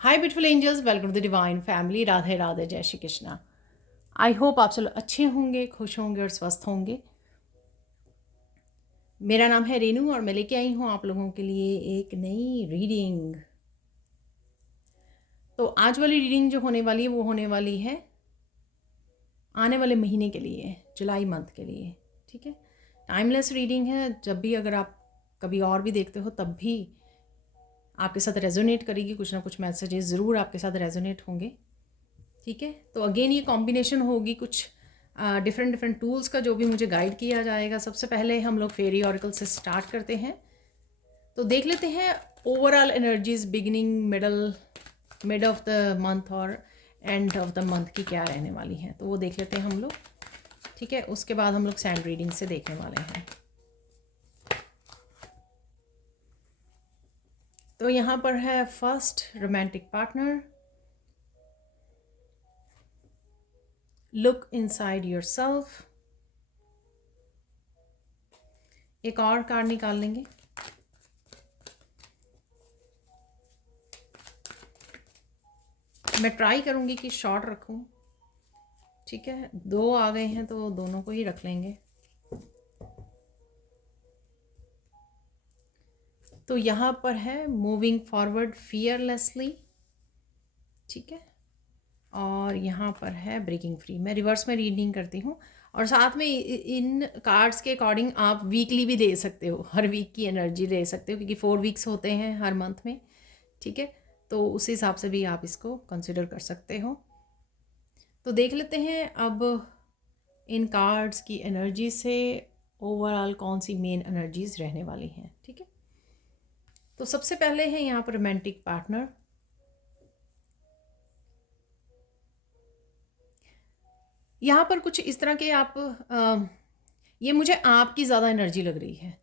Hi beautiful angels, welcome to the divine family. Radhe Radhe, जय Shri Krishna. I hope आप सब अच्छे होंगे, खुश होंगे और स्वस्थ होंगे। मेरा नाम है रेनू और मैं लेके आई हूँ आप लोगों के लिए एक नई रीडिंग। तो आज वाली रीडिंग जो होने वाली है वो होने वाली है आने वाले महीने के लिए, जुलाई मंथ के लिए। ठीक है, टाइमलेस रीडिंग है। जब भी अगर आप कभी और भी देखते हो तब भी आपके साथ रेजोनेट करेगी, कुछ ना कुछ मैसेजेस ज़रूर आपके साथ रेजोनेट होंगे। ठीक है, तो अगेन ये कॉम्बिनेशन होगी कुछ डिफरेंट डिफरेंट टूल्स का जो भी मुझे गाइड किया जाएगा। सबसे पहले हम लोग फेरी ऑरिकल से स्टार्ट करते हैं। तो देख लेते हैं overall energies beginning, mid of the month और एंड ऑफ द मंथ की क्या रहने वाली हैं। तो वो देख लेते हैं हम लोग। ठीक है, उसके बाद हम लोग सैंड रीडिंग से देखने वाले हैं। तो यहाँ पर है first, romantic partner. Look inside yourself. एक और कार्ड निकाल लेंगे। मैं ट्राई करूँगी कि शॉर्ट रखूँ। ठीक है, दो आ गए हैं तो दोनों को ही रख लेंगे। तो यहाँ पर है मूविंग फॉरवर्ड फियरलेसली। ठीक है, और यहाँ पर है ब्रेकिंग फ्री। मैं रिवर्स में रीडिंग करती हूँ और साथ में इन कार्ड्स के अकॉर्डिंग आप वीकली भी दे सकते हो, हर वीक की एनर्जी दे सकते हो क्योंकि 4 वीक्स होते हैं हर मंथ में। ठीक है, तो उस हिसाब से भी आप इसको कंसिडर कर सकते हो। तो देख लेते हैं अब इन कार्ड्स की एनर्जी से ओवरऑल कौन सी मेन एनर्जीज रहने वाली हैं। ठीक है, तो सबसे पहले है यहाँ पर रोमांटिक पार्टनर। यहाँ पर कुछ इस तरह के आप ये मुझे आपकी ज़्यादा एनर्जी लग रही है।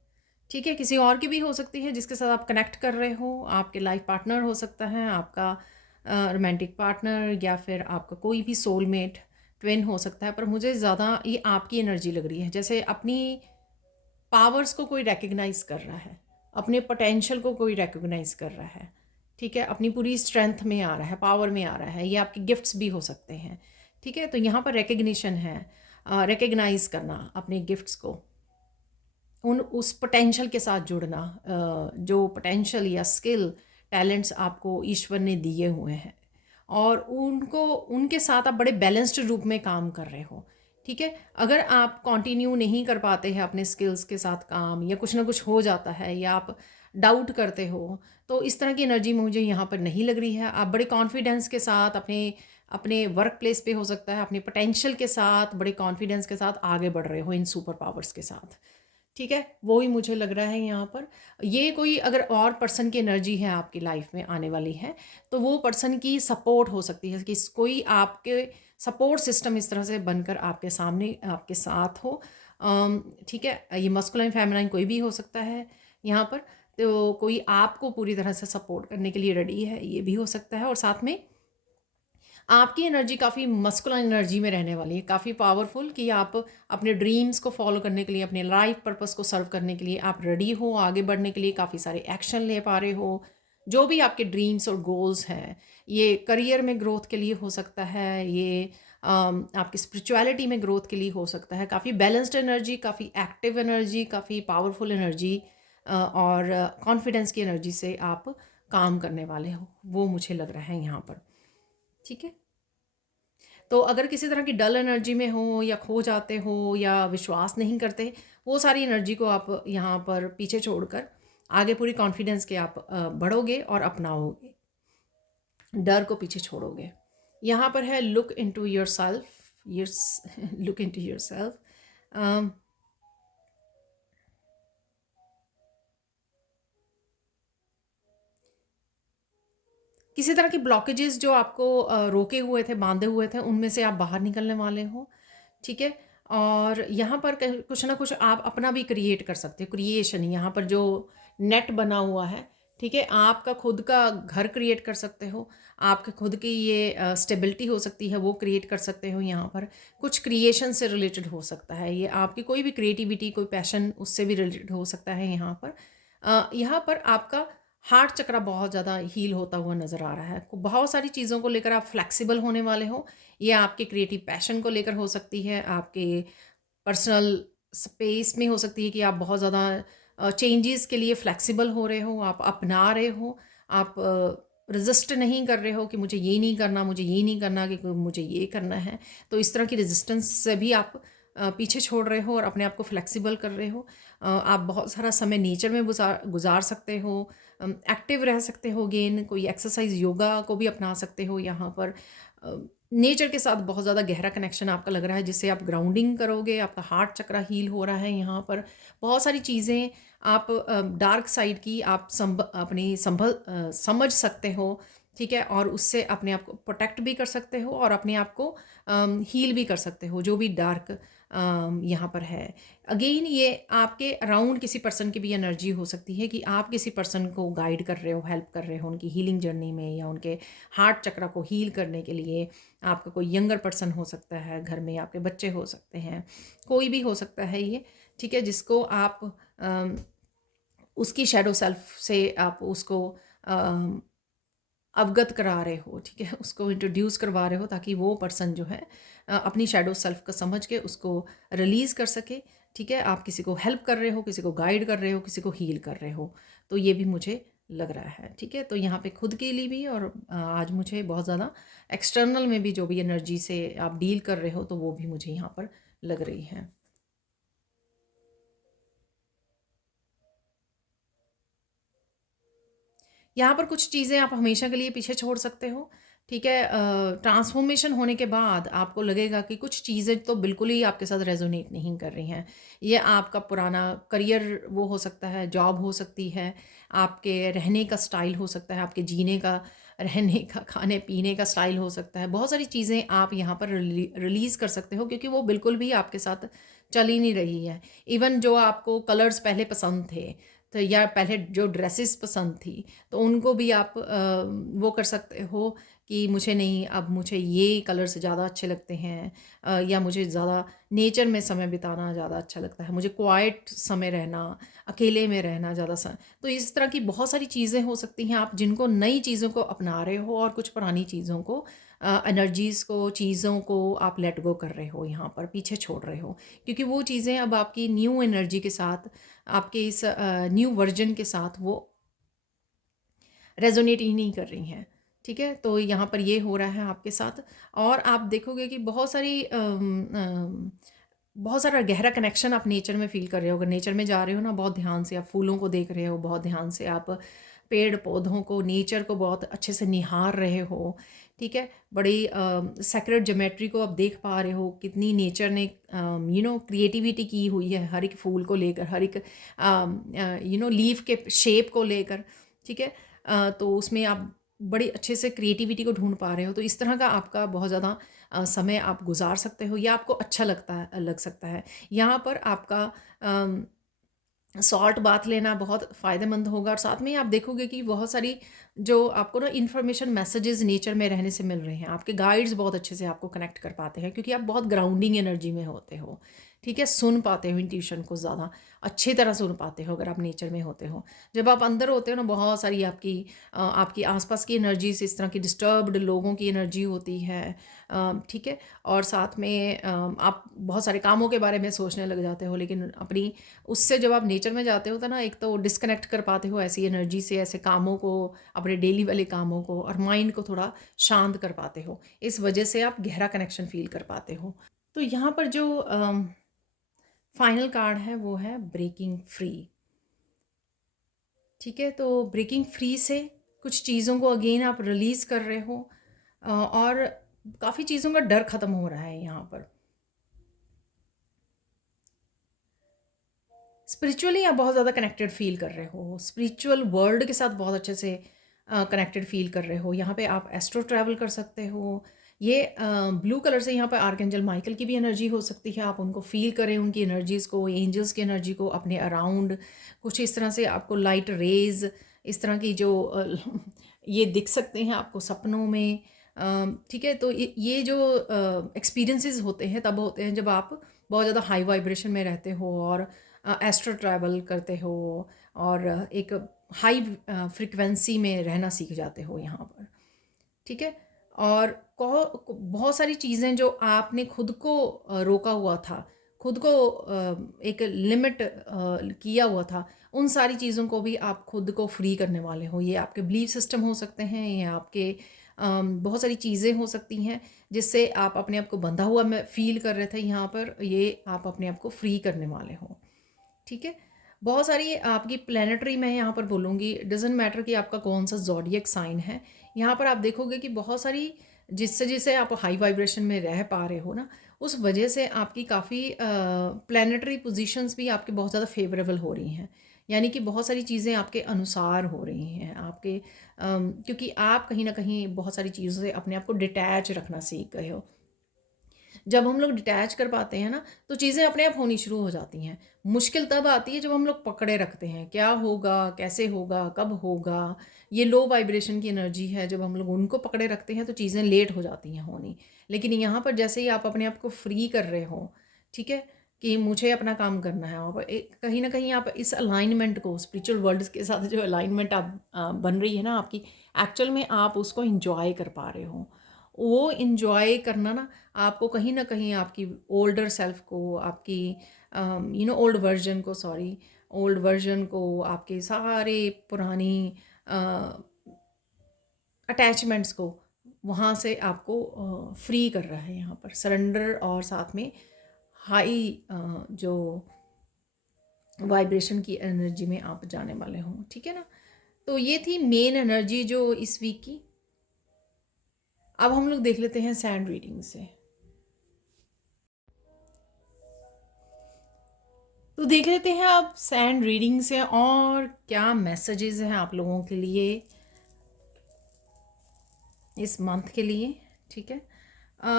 ठीक है, किसी और की भी हो सकती है जिसके साथ आप कनेक्ट कर रहे हो। आपके लाइफ पार्टनर हो सकता है, आपका रोमांटिक पार्टनर, या फिर आपका कोई भी सोलमेट ट्विन हो सकता है। पर मुझे ज़्यादा ये आपकी एनर्जी लग रही है, जैसे अपनी पावर्स को कोई रिकग्नाइज कर रहा है, अपने पोटेंशियल को कोई रिकग्नाइज कर रहा है। ठीक है, अपनी पूरी स्ट्रेंथ में आ रहा है, पावर में आ रहा है। ये आपके गिफ्ट्स भी हो सकते हैं। ठीक है, तो यहाँ पर रिकग्निशन है, रिकग्नाइज करना अपने गिफ्ट्स को, उस पोटेंशियल के साथ जुड़ना, जो पोटेंशियल या स्किल टैलेंट्स आपको ईश्वर ने दिए हुए हैं और उनको उनके साथ आप बड़े बैलेंस्ड रूप में काम कर रहे हो। ठीक है, अगर आप कंटिन्यू नहीं कर पाते हैं अपने स्किल्स के साथ काम, या कुछ ना कुछ हो जाता है, या आप डाउट करते हो, तो इस तरह की एनर्जी मुझे यहाँ पर नहीं लग रही है। आप बड़े कॉन्फिडेंस के साथ अपने अपने वर्क प्लेस पे हो सकता है, अपने पोटेंशियल के साथ बड़े कॉन्फिडेंस के साथ आगे बढ़ रहे हो इन सुपर पावर्स के साथ। ठीक है, वो ही मुझे लग रहा है यहाँ पर। ये कोई अगर और पर्सन की एनर्जी है आपकी लाइफ में आने वाली है, तो वो पर्सन की सपोर्ट हो सकती है कि कोई आपके सपोर्ट सिस्टम इस तरह से बनकर आपके सामने आपके साथ हो। ठीक है, ये मस्कुलाइन फेमिनाइन कोई भी हो सकता है यहाँ पर। तो कोई आपको पूरी तरह से सपोर्ट करने के लिए रेडी है, ये भी हो सकता है। और साथ में आपकी एनर्जी काफ़ी मस्कुलाइन एनर्जी में रहने वाली है, काफ़ी पावरफुल, कि आप अपने ड्रीम्स को फॉलो करने के लिए, अपने लाइफ पर्पस को सर्व करने के लिए आप रेडी हो, आगे बढ़ने के लिए काफ़ी सारे एक्शन ले पा रहे हो। जो भी आपके ड्रीम्स और गोल्स हैं, ये करियर में ग्रोथ के लिए हो सकता है, ये आपकी स्पिरिचुअलिटी में ग्रोथ के लिए हो सकता है। काफ़ी बैलेंस्ड एनर्जी, काफ़ी एक्टिव एनर्जी, काफ़ी पावरफुल एनर्जी और कॉन्फिडेंस की एनर्जी से आप काम करने वाले हो, वो मुझे लग रहा है यहाँ पर। ठीक है, तो अगर किसी तरह की डल एनर्जी में हो, या खो जाते हो, या विश्वास नहीं करते, वो सारी एनर्जी को आप यहाँ पर पीछे छोड़कर आगे पूरी कॉन्फिडेंस के आप बढ़ोगे और अपनाओगे, डर को पीछे छोड़ोगे। यहाँ पर है look into yourself, look into yourself. किसी तरह की ब्लॉकेजेस जो आपको रोके हुए थे, बांधे हुए थे, उनमें से आप बाहर निकलने वाले हो। ठीक है, और यहाँ पर कुछ ना कुछ आप अपना भी क्रिएट कर सकते हो, क्रिएशन यहाँ पर जो नेट बना हुआ है। ठीक है, आपका खुद का घर क्रिएट कर सकते हो, आपके खुद की ये स्टेबिलिटी हो सकती है, वो क्रिएट कर सकते हो। यहाँ पर कुछ क्रिएशन से रिलेटेड हो सकता है, ये आपकी कोई भी क्रिएटिविटी, कोई पैशन, उससे भी रिलेटेड हो सकता है। यहाँ पर आपका हार्ट चक्रा बहुत ज़्यादा हील होता हुआ नज़र आ रहा है। बहुत सारी चीज़ों को लेकर आप फ्लेक्सिबल होने वाले हो। ये आपके क्रिएटिव पैशन को लेकर हो सकती है, आपके पर्सनल स्पेस में हो सकती है कि आप बहुत ज़्यादा चेंजेस के लिए फ्लेक्सिबल हो रहे हो, आप अपना रहे हो, आप रेजिस्ट नहीं कर रहे हो कि मुझे ये नहीं करना, मुझे ये नहीं करना, कि मुझे ये करना है। तो इस तरह की रेजिस्टेंस से भी आप पीछे छोड़ रहे हो और अपने आप को फ्लेक्सिबल कर रहे हो। आप बहुत सारा समय नेचर में गुजार गुजार सकते हो, एक्टिव रह सकते हो। गेन कोई एक्सरसाइज योगा को भी अपना सकते हो यहाँ पर। नेचर के साथ बहुत ज़्यादा गहरा कनेक्शन आपका लग रहा है, जिससे आप ग्राउंडिंग करोगे, आपका हार्ट चक्रा हील हो रहा है यहाँ पर। बहुत सारी चीज़ें आप डार्क साइड की आप अपनी समझ सकते हो, ठीक है, और उससे अपने आप को प्रोटेक्ट भी कर सकते हो और अपने आप को हील भी कर सकते हो, जो भी डार्क यहाँ पर है। अगेन ये आपके अराउंड किसी पर्सन की भी एनर्जी हो सकती है कि आप किसी पर्सन को गाइड कर रहे हो, हेल्प कर रहे हो उनकी हीलिंग जर्नी में, या उनके हार्ट चक्र को हील करने के लिए। आपका कोई यंगर पर्सन हो सकता है, घर में आपके बच्चे हो सकते हैं, कोई भी हो सकता है ये, ठीक है, जिसको आप उसकी शैडो सेल्फ से आप उसको अवगत करा रहे हो, ठीक है, उसको इंट्रोड्यूस करवा रहे हो, ताकि वो पर्सन जो है अपनी शैडो सेल्फ को समझ के उसको रिलीज़ कर सके, ठीक है। आप किसी को हेल्प कर रहे हो, किसी को गाइड कर रहे हो, किसी को हील कर रहे हो, तो ये भी मुझे लग रहा है, ठीक है। तो यहाँ पे खुद के लिए भी और आज मुझे बहुत ज़्यादा एक्सटर्नल में भी जो भी एनर्जी से आप डील कर रहे हो, तो वो भी मुझे यहाँ पर लग रही है। यहाँ पर कुछ चीज़ें आप हमेशा के लिए पीछे छोड़ सकते हो, ठीक है। ट्रांसफॉर्मेशन होने के बाद आपको लगेगा कि कुछ चीज़ें तो बिल्कुल ही आपके साथ रेजोनेट नहीं कर रही हैं। ये आपका पुराना करियर वो हो सकता है, जॉब हो सकती है, आपके रहने का स्टाइल हो सकता है, आपके जीने का, रहने का, खाने-पीने का स्टाइल हो सकता है। बहुत सारी चीज़ें आप यहाँ पर रिलीज़ कर सकते हो, क्योंकि वो बिल्कुल भी आपके साथ चल ही नहीं रही है। इवन जो आपको कलर्स पहले पसंद थे, तो या पहले जो ड्रेसेस पसंद थी, तो उनको भी आप वो कर सकते हो कि मुझे नहीं, अब मुझे ये कलर से ज़्यादा अच्छे लगते हैं, या मुझे ज़्यादा नेचर में समय बिताना ज़्यादा अच्छा लगता है, मुझे क्वाइट समय रहना, अकेले में रहना ज़्यादा तो इस तरह की बहुत सारी चीज़ें हो सकती हैं, आप जिनको नई चीज़ों को अपना रहे हो और कुछ पुरानी चीज़ों को, एनर्जीज़ को, चीज़ों को आप लेट गो कर रहे हो, यहाँ पर पीछे छोड़ रहे हो, क्योंकि वो चीज़ें अब आपकी न्यू एनर्जी के साथ, आपके इस न्यू वर्जन के साथ वो रेजोनेट ही नहीं कर रही हैं, ठीक है। तो यहाँ पर ये हो रहा है आपके साथ। और आप देखोगे कि बहुत सारा गहरा कनेक्शन आप नेचर में फ़ील कर रहे हो। अगर नेचर में जा रहे हो ना, बहुत ध्यान से आप फूलों को देख रहे हो, बहुत ध्यान से आप पेड़ पौधों को, नेचर को बहुत अच्छे से निहार रहे हो, ठीक है। बड़ी सेक्रेड ज्योमेट्री को आप देख पा रहे हो, कितनी नेचर ने क्रिएटिविटी की हुई है हर एक फूल को लेकर, हर एक लीफ के शेप को लेकर, ठीक है। तो उसमें आप बड़ी अच्छे से क्रिएटिविटी को ढूंढ पा रहे हो। तो इस तरह का आपका बहुत ज़्यादा समय आप गुजार सकते हो, या आपको अच्छा लग सकता है। यहाँ पर आपका सॉल्ट बाथ लेना बहुत फ़ायदेमंद होगा, और साथ में ही आप देखोगे कि बहुत सारी जो आपको ना इन्फॉर्मेशन मैसेजेस नेचर में रहने से मिल रहे हैं। आपके गाइड्स बहुत अच्छे से आपको कनेक्ट कर पाते हैं, क्योंकि आप बहुत ग्राउंडिंग एनर्जी में होते हो, ठीक है। सुन पाते हो इंट्यूशन को, ज़्यादा अच्छी तरह सुन पाते हो अगर आप नेचर में होते हो। जब आप अंदर होते हो ना, बहुत सारी आपकी आसपास की एनर्जीज, इस तरह की डिस्टर्ब्ड लोगों की एनर्जी होती है, ठीक है। और साथ में आप बहुत सारे कामों के बारे में सोचने लग जाते हो, लेकिन अपनी उससे जब आप नेचर में जाते हो तो ना, एक तो डिस्कनेक्ट कर पाते हो ऐसी एनर्जी से, ऐसे कामों को, अपने डेली वाले कामों को, और माइंड को थोड़ा शांत कर पाते हो। इस वजह से आप गहरा कनेक्शन फील कर पाते हो। तो यहाँ पर जो फाइनल कार्ड है वो है ब्रेकिंग फ्री, ठीक है। तो ब्रेकिंग फ्री से कुछ चीज़ों को अगेन आप रिलीज़ कर रहे हो, और काफ़ी चीज़ों का डर ख़त्म हो रहा है यहाँ पर। स्पिरिचुअली आप बहुत ज़्यादा कनेक्टेड फ़ील कर रहे हो, स्पिरिचुअल वर्ल्ड के साथ बहुत अच्छे से कनेक्टेड फ़ील कर रहे हो। यहाँ पे आप एस्ट्रो ट्रैवल कर सकते हो। ये ब्लू कलर से यहाँ पे आर्कएंजल माइकल की भी एनर्जी हो सकती है, आप उनको फ़ील करें, उनकी एनर्जीज़ को, एंजल्स की एनर्जी को अपने अराउंड। कुछ इस तरह से आपको लाइट रेज़, इस तरह की जो ये दिख सकते हैं आपको सपनों में, ठीक है। तो ये जो एक्सपीरियंसेस होते हैं तब होते हैं जब आप बहुत ज़्यादा हाई वाइब्रेशन में रहते हो और एस्ट्रो ट्रैवल करते हो, और एक हाई फ्रिक्वेंसी में रहना सीख जाते हो यहाँ पर, ठीक है। और बहुत सारी चीज़ें जो आपने खुद को रोका हुआ था, खुद को एक लिमिट किया हुआ था, उन सारी चीज़ों को भी आप खुद को फ्री करने वाले हो। ये आपके बिलीफ सिस्टम हो सकते हैं, ये आपके बहुत सारी चीज़ें हो सकती हैं जिससे आप अपने आप को बंधा हुआ मैं फील कर रहे थे यहाँ पर, ये आप अपने आप को फ्री करने वाले हो, ठीक है। बहुत सारी आपकी प्लैनेटरी मैं यहाँ पर बोलूँगी, डज़न्ट मैटर कि आपका कौन सा ज़ोडिएक साइन है। यहाँ पर आप देखोगे कि बहुत सारी जिससे जिससे आप हाई वाइब्रेशन में रह पा रहे हो ना, उस वजह से आपकी काफ़ी प्लैनेटरी पोजीशंस भी आपके बहुत ज़्यादा फेवरेबल हो रही हैं। यानी कि बहुत सारी चीज़ें आपके अनुसार हो रही हैं, आपके क्योंकि आप कहीं न कहीं बहुत सारी चीज़ों से अपने आप को डिटैच रखना सीख गए हो। जब हम लोग डिटैच कर पाते हैं ना, तो चीज़ें अपने आप होनी शुरू हो जाती हैं। मुश्किल तब आती है जब हम लोग पकड़े रखते हैं, क्या होगा, कैसे होगा, कब होगा। ये लो वाइब्रेशन की एनर्जी है, जब हम लोग उनको पकड़े रखते हैं तो चीज़ें लेट हो जाती हैं होनी। लेकिन यहाँ पर जैसे ही आप अपने आप को फ्री कर रहे हो, ठीक है, कि मुझे अपना काम करना है, और कहीं न कहीं आप इस अलाइनमेंट को स्पिरिचुअल वर्ल्ड के साथ जो अलाइनमेंट आप बन रही है ना आपकी, एक्चुअल में आप उसको एन्जॉय कर पा रहे हो। वो एन्जॉय करना ना आपको कहीं न कहीं आपकी ओल्डर सेल्फ को, आपकी ओल्ड वर्जन को, सॉरी, ओल्ड वर्जन को, आपके सारे पुरानी अटैचमेंट्स को वहाँ से आपको फ्री कर रहा है यहाँ पर सरेंडर, और साथ में हाई जो वाइब्रेशन की एनर्जी में आप जाने वाले हो, ठीक है ना। तो ये थी मेन एनर्जी जो इस वीक की। अब हम लोग देख लेते हैं सैंड रीडिंग से। तो देख लेते हैं अब सैंड रीडिंग से और क्या मैसेजेस हैं आप लोगों के लिए इस मंथ के लिए, ठीक है।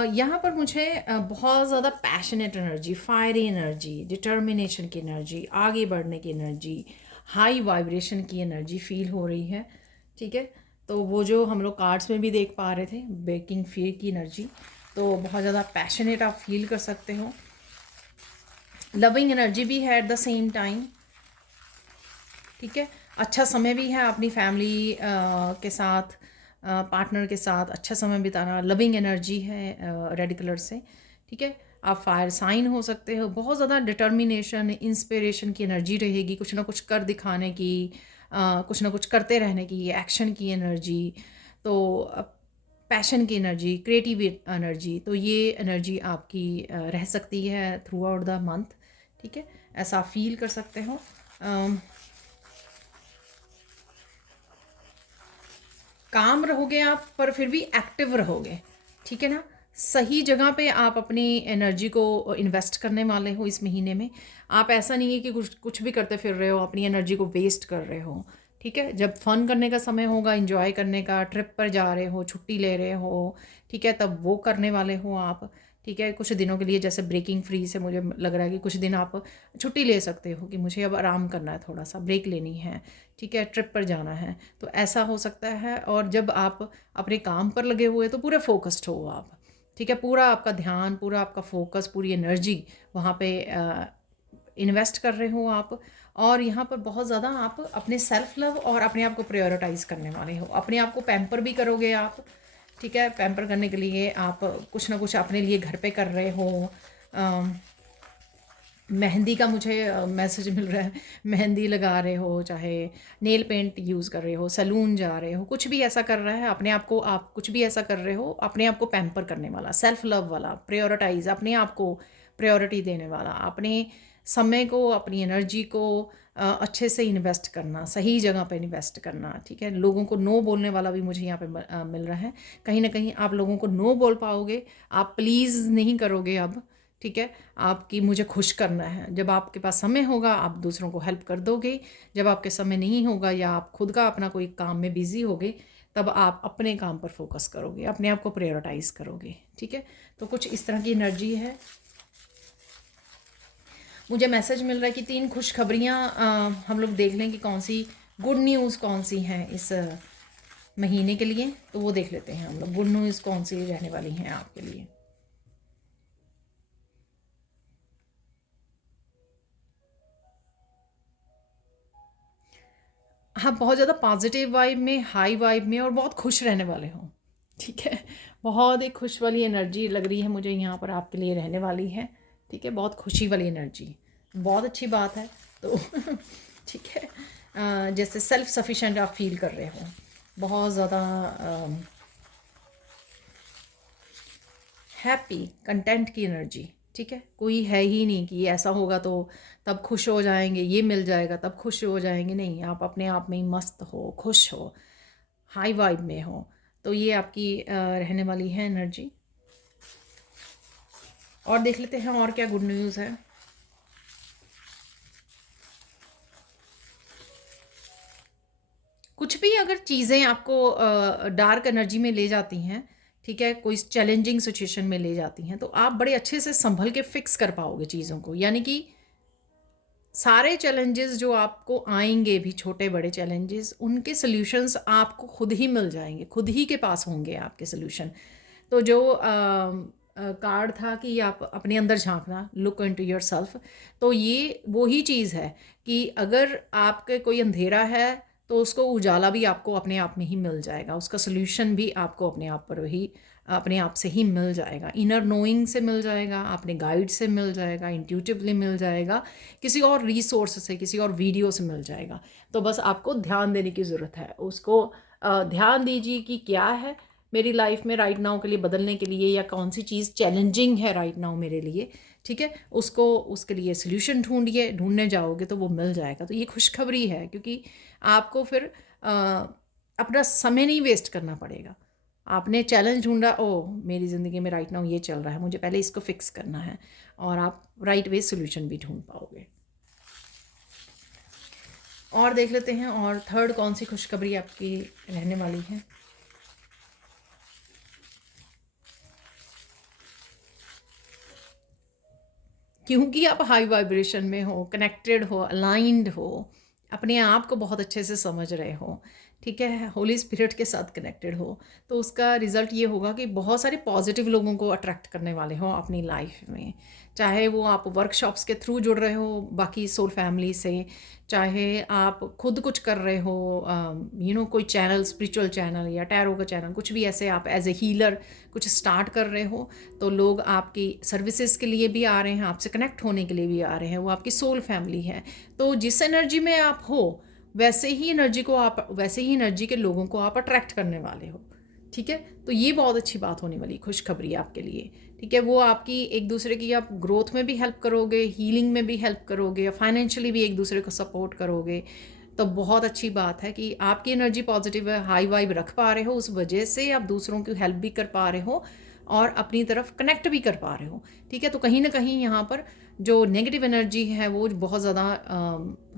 यहाँ पर मुझे बहुत ज़्यादा passionate energy, fiery energy, determination की एनर्जी, आगे बढ़ने की एनर्जी, हाई वाइब्रेशन की एनर्जी फील हो रही है, ठीक है। तो वो जो हम लोग कार्ड्स में भी देख पा रहे थे, ब्रेकिंग फियर की एनर्जी, तो बहुत ज़्यादा पैशनेट आप फील कर सकते हो। लविंग एनर्जी भी है एट द सेम टाइम, ठीक है। अच्छा समय भी है अपनी फैमिली के साथ, पार्टनर के साथ अच्छा समय बिताना। लविंग एनर्जी है रेड कलर से, ठीक है। आप फायर साइन हो सकते हो। बहुत ज़्यादा डिटर्मिनेशन, इंस्पिरेशन की एनर्जी रहेगी, कुछ ना कुछ कर दिखाने की, कुछ ना कुछ करते रहने की, एक्शन की एनर्जी, तो पैशन की एनर्जी, क्रिएटिव एनर्जी, तो ये एनर्जी आपकी रह सकती है थ्रू आउट द मंथ, ठीक है। ऐसा फील कर सकते हो। काम रहोगे आप, पर फिर भी एक्टिव रहोगे, ठीक है ना। सही जगह पे आप अपनी एनर्जी को इन्वेस्ट करने वाले हो इस महीने में। आप ऐसा नहीं है कि कुछ कुछ भी करते फिर रहे हो, अपनी एनर्जी को वेस्ट कर रहे हो, ठीक है। जब फन करने का समय होगा, इंजॉय करने का, ट्रिप पर जा रहे हो, छुट्टी ले रहे हो, ठीक है, तब वो करने वाले हो आप, ठीक है। कुछ दिनों के लिए जैसे ब्रेकिंग फ्री से मुझे लग रहा है कि कुछ दिन आप छुट्टी ले सकते हो कि मुझे अब आराम करना है, थोड़ा सा ब्रेक लेनी है, ठीक है, ट्रिप पर जाना है, तो ऐसा हो सकता है। और जब आप अपने काम पर लगे हुए तो पूरे फोकस्ड हो आप, ठीक है। पूरा आपका ध्यान, पूरा आपका फोकस, पूरी एनर्जी वहाँ पे इन्वेस्ट कर रहे हो आप। और यहाँ पर बहुत ज़्यादा आप अपने सेल्फ लव और अपने आप को प्रायोरिटाइज़ करने वाले हो। अपने आप को पैम्पर भी करोगे आप, ठीक है। पैम्पर करने के लिए आप कुछ ना कुछ अपने लिए घर पे कर रहे हो। मेहंदी का मुझे मैसेज मिल रहा है, मेहंदी लगा रहे हो, चाहे नेल पेंट यूज़ कर रहे हो, सैलून जा रहे हो, कुछ भी ऐसा कर रहा है अपने आप को, आप कुछ भी ऐसा कर रहे हो अपने आप को पैम्पर करने वाला, सेल्फ लव वाला, प्रायोरिटाइज, अपने आप को प्रायोरिटी देने वाला, अपने समय को, अपनी एनर्जी को अच्छे से इन्वेस्ट करना, सही जगह पर इन्वेस्ट करना, ठीक है। लोगों को नो बोलने वाला भी मुझे यहाँ पे मिल रहा है। कहीं ना कहीं आप लोगों को नो बोल पाओगे, आप प्लीज़ नहीं करोगे अब, ठीक है। आपकी मुझे खुश करना है। जब आपके पास समय होगा आप दूसरों को हेल्प कर दोगे, जब आपके समय नहीं होगा या आप खुद का अपना कोई काम में बिज़ी होगे, तब आप अपने काम पर फोकस करोगे, अपने आप को प्रायोरिटाइज़ करोगे, ठीक है। तो कुछ इस तरह की एनर्जी है। मुझे मैसेज मिल रहा है कि 3 खुशखबरियाँ हम लोग देख लें कि कौन सी गुड न्यूज़ कौन सी हैं इस महीने के लिए। तो वो देख लेते हैं हम लोग, गुड न्यूज़ कौन सी रहने वाली हैं आपके लिए। आप बहुत ज़्यादा पॉजिटिव वाइब में, हाई वाइब में और बहुत खुश रहने वाले हो। ठीक है, बहुत एक खुश वाली एनर्जी लग रही है मुझे यहाँ पर आपके लिए रहने वाली है। ठीक है, बहुत खुशी वाली एनर्जी, बहुत अच्छी बात है। तो ठीक है, जैसे सेल्फ सफिशेंट आप फील कर रहे हो, बहुत ज़्यादा हैप्पी कंटेंट की एनर्जी। ठीक है, कोई है ही नहीं कि ऐसा होगा तो तब खुश हो जाएंगे, ये मिल जाएगा तब खुश हो जाएंगे, नहीं, आप अपने आप में ही मस्त हो, खुश हो, हाई वाइब में हो। तो ये आपकी रहने वाली है एनर्जी। और देख लेते हैं और क्या गुड न्यूज़ है। कुछ भी अगर चीज़ें आपको डार्क एनर्जी में ले जाती हैं, ठीक है, कोई चैलेंजिंग सिचुएशन में ले जाती हैं, तो आप बड़े अच्छे से संभल के फिक्स कर पाओगे चीज़ों को। यानी कि सारे चैलेंजेस जो आपको आएंगे भी, छोटे बड़े चैलेंजेस, उनके सॉल्यूशंस आपको खुद ही मिल जाएंगे, खुद ही के पास होंगे आपके सॉल्यूशन। तो जो कार्ड था कि आप अपने अंदर झांकना, लुक इनटू योरसेल्फ, तो ये वही चीज़ है कि अगर आपके कोई अंधेरा है तो उसको उजाला भी आपको अपने आप में ही मिल जाएगा, उसका सॉल्यूशन भी आपको अपने आप पर ही, अपने आप से ही मिल जाएगा। इनर नोइंग से मिल जाएगा, अपने गाइड से मिल जाएगा, इंट्यूटिवली मिल जाएगा, किसी और रिसोर्स से, किसी और वीडियो से मिल जाएगा। तो बस आपको ध्यान देने की ज़रूरत है, उसको ध्यान दीजिए कि क्या है मेरी लाइफ में राइट नाउ के लिए बदलने के लिए, या कौन सी चीज़ चैलेंजिंग है राइट नाउ मेरे लिए। ठीक है, उसको, उसके लिए सोल्यूशन ढूंढिए, ढूंढने जाओगे तो वो मिल जाएगा। तो ये खुशखबरी है, क्योंकि आपको फिर अपना समय नहीं वेस्ट करना पड़ेगा। आपने चैलेंज ढूंढा, ओ मेरी ज़िंदगी में राइट नाउ ये चल रहा है, मुझे पहले इसको फिक्स करना है, और आप राइट वे सोल्यूशन भी ढूंढ पाओगे। और देख लेते हैं और थर्ड कौन सी खुशखबरी आपकी रहने वाली है। क्योंकि आप हाई वाइब्रेशन में हो, कनेक्टेड हो, अलाइंड हो, अपने आप को बहुत अच्छे से समझ रहे हो, ठीक है, होली स्पिरिट के साथ कनेक्टेड हो, तो उसका रिज़ल्ट ये होगा कि बहुत सारे पॉजिटिव लोगों को अट्रैक्ट करने वाले हो अपनी लाइफ में। चाहे वो आप वर्कशॉप्स के थ्रू जुड़ रहे हो बाकी सोल फैमिली से, चाहे आप खुद कुछ कर रहे हो, कोई चैनल, स्पिरिचुअल चैनल या टैरो का चैनल, कुछ भी ऐसे आप एज ए हीलर कुछ स्टार्ट कर रहे हो, तो लोग आपकी सर्विसेज के लिए भी आ रहे हैं, आपसे कनेक्ट होने के लिए भी आ रहे हैं, वो आपकी सोल फैमिली है। तो जिस एनर्जी में आप हो, वैसे ही एनर्जी के लोगों को आप अट्रैक्ट करने वाले हो। ठीक है, तो ये बहुत अच्छी बात होने वाली, खुशखबरी आपके लिए। ठीक है, वो आपकी एक दूसरे की, आप ग्रोथ में भी हेल्प करोगे, हीलिंग में भी हेल्प करोगे, या फाइनेंशियली भी एक दूसरे को सपोर्ट करोगे। तो बहुत अच्छी बात है कि आपकी एनर्जी पॉजिटिव है, हाई वाइब रख पा रहे हो, उस वजह से आप दूसरों की हेल्प भी कर पा रहे हो और अपनी तरफ कनेक्ट भी कर पा रहे हो। ठीक है, तो कहीं ना कहीं यहाँ पर जो नेगेटिव एनर्जी है वो बहुत ज़्यादा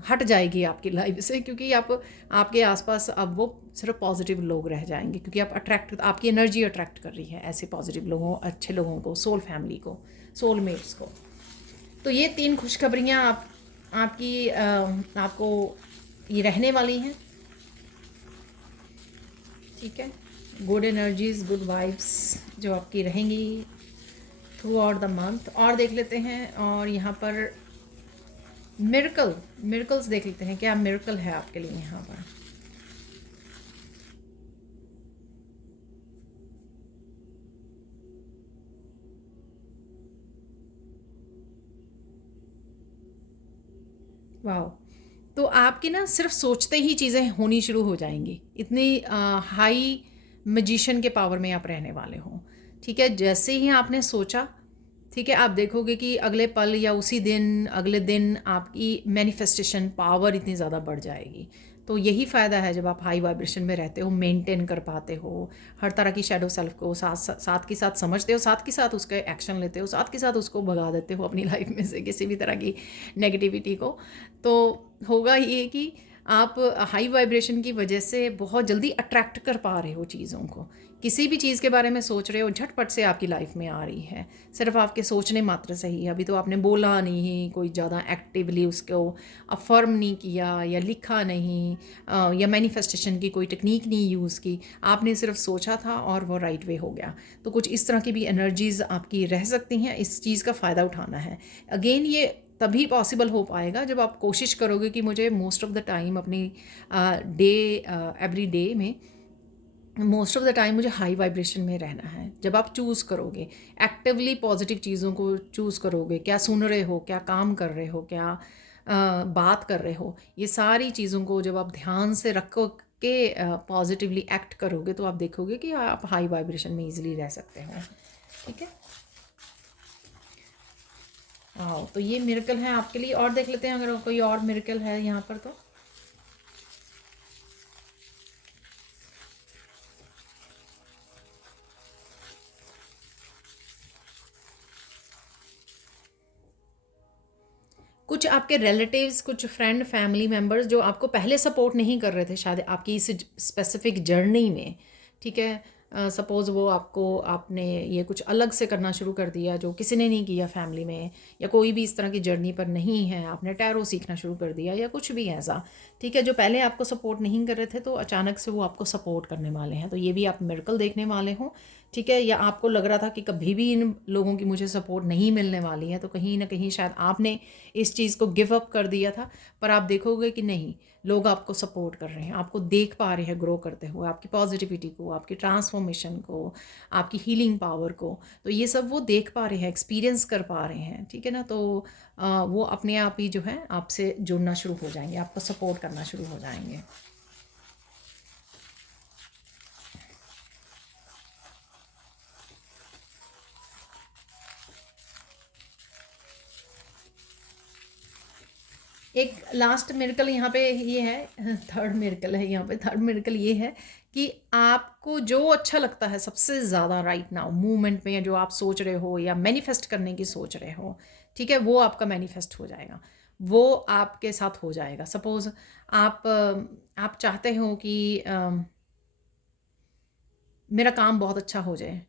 हट जाएगी आपकी लाइफ से, क्योंकि आपके आसपास अब वो सिर्फ पॉजिटिव लोग रह जाएंगे, क्योंकि आपकी एनर्जी अट्रैक्ट कर रही है ऐसे पॉजिटिव लोगों, अच्छे लोगों को, सोल फैमिली को, सोलमेट्स को। तो ये 3 खुशखबरियाँ आपको ये रहने वाली हैं। ठीक है, गुड एनर्जीज, गुड वाइब्स जो आपकी रहेंगी थ्रू आउट द मंथ। और देख लेते हैं, और यहाँ पर मिरेकल्स देख लेते हैं, क्या मिरेकल है आपके लिए यहाँ पर। वाह, तो आपकी ना सिर्फ सोचते ही चीज़ें होनी शुरू हो जाएंगी, इतनी हाई मैजिशियन के पावर में आप रहने वाले हो। ठीक है, जैसे ही आपने सोचा, ठीक है, आप देखोगे कि अगले पल या उसी दिन, अगले दिन आपकी मैनिफेस्टेशन पावर इतनी ज़्यादा बढ़ जाएगी। तो यही फ़ायदा है जब आप हाई वाइब्रेशन में रहते हो, मेंटेन कर पाते हो हर तरह की शैडो सेल्फ को, साथ के साथ समझते हो, साथ के साथ उसके एक्शन लेते हो, साथ के साथ उसको भगा देते हो अपनी लाइफ में से किसी भी तरह की नेगेटिविटी को। तो होगा ये कि आप हाई वाइब्रेशन की वजह से बहुत जल्दी अट्रैक्ट कर पा रहे हो चीज़ों को, किसी भी चीज़ के बारे में सोच रहे हो, झटपट से आपकी लाइफ में आ रही है, सिर्फ आपके सोचने मात्र से ही। अभी तो आपने बोला नहीं, कोई ज़्यादा एक्टिवली उसको अफर्म नहीं किया या लिखा नहीं, या मैनिफेस्टेशन की कोई टेक्निक नहीं यूज़ की, आपने सिर्फ सोचा था और वो राइट वे हो गया। तो कुछ इस तरह की भी एनर्जीज़ आपकी रह सकती हैं, इस चीज़ का फ़ायदा उठाना है। अगेन ये तभी पॉसिबल हो पाएगा जब आप कोशिश करोगे कि मुझे मोस्ट ऑफ द टाइम अपनी डे एवरी डे में मोस्ट ऑफ द टाइम मुझे हाई वाइब्रेशन में रहना है। जब आप चूज़ करोगे, एक्टिवली पॉजिटिव चीज़ों को चूज़ करोगे, क्या सुन रहे हो, क्या काम कर रहे हो, क्या बात कर रहे हो, ये सारी चीज़ों को जब आप ध्यान से रख के पॉजिटिवली एक्ट करोगे तो आप देखोगे कि आप हाई वाइब्रेशन में ईजिली रह सकते हो। ठीक है, हाँ, तो ये मिरेकल है आपके लिए। और देख लेते हैं अगर कोई और मिरेकल है यहाँ पर तो। कुछ आपके रिलेटिव्स, कुछ फ्रेंड, फैमिली मेम्बर्स जो आपको पहले सपोर्ट नहीं कर रहे थे शायद आपकी इस स्पेसिफिक जर्नी में, ठीक है, सपोज़ वो आपको, आपने ये कुछ अलग से करना शुरू कर दिया जो किसी ने नहीं किया फैमिली में, या कोई भी इस तरह की जर्नी पर नहीं है, आपने टैरो सीखना शुरू कर दिया या कुछ भी ऐसा, ठीक है, जो पहले आपको सपोर्ट नहीं कर रहे थे तो अचानक से वो आपको सपोर्ट करने वाले हैं। तो ये भी आप मिरेकल देखने वाले हो, ठीक है। या आपको लग रहा था कि कभी भी इन लोगों की मुझे सपोर्ट नहीं मिलने वाली है, तो कहीं ना कहीं शायद आपने इस चीज़ को गिव अप कर दिया था, पर आप देखोगे कि नहीं, लोग आपको सपोर्ट कर रहे हैं, आपको देख पा रहे हैं ग्रो करते हुए, आपकी पॉजिटिविटी को, आपकी ट्रांसफॉर्मेशन को, आपकी हीलिंग पावर को। तो ये सब वो देख पा रहे हैं, एक्सपीरियंस कर पा रहे हैं, ठीक है ना। तो वो अपने आप ही जो है आपसे जुड़ना शुरू हो जाएंगे, आपको सपोर्ट करना शुरू हो जाएंगे। एक लास्ट मिरेकल यहाँ पे ये है, थर्ड मिरेकल है यहाँ पे। थर्ड मिरेकल ये है कि आपको जो अच्छा लगता है सबसे ज़्यादा राइट नाउ मूवमेंट में, जो आप सोच रहे हो या मैनिफेस्ट करने की सोच रहे हो, ठीक है, वो आपका मैनिफेस्ट हो जाएगा, वो आपके साथ हो जाएगा। सपोज़ आप चाहते हो कि मेरा काम बहुत अच्छा हो जाए,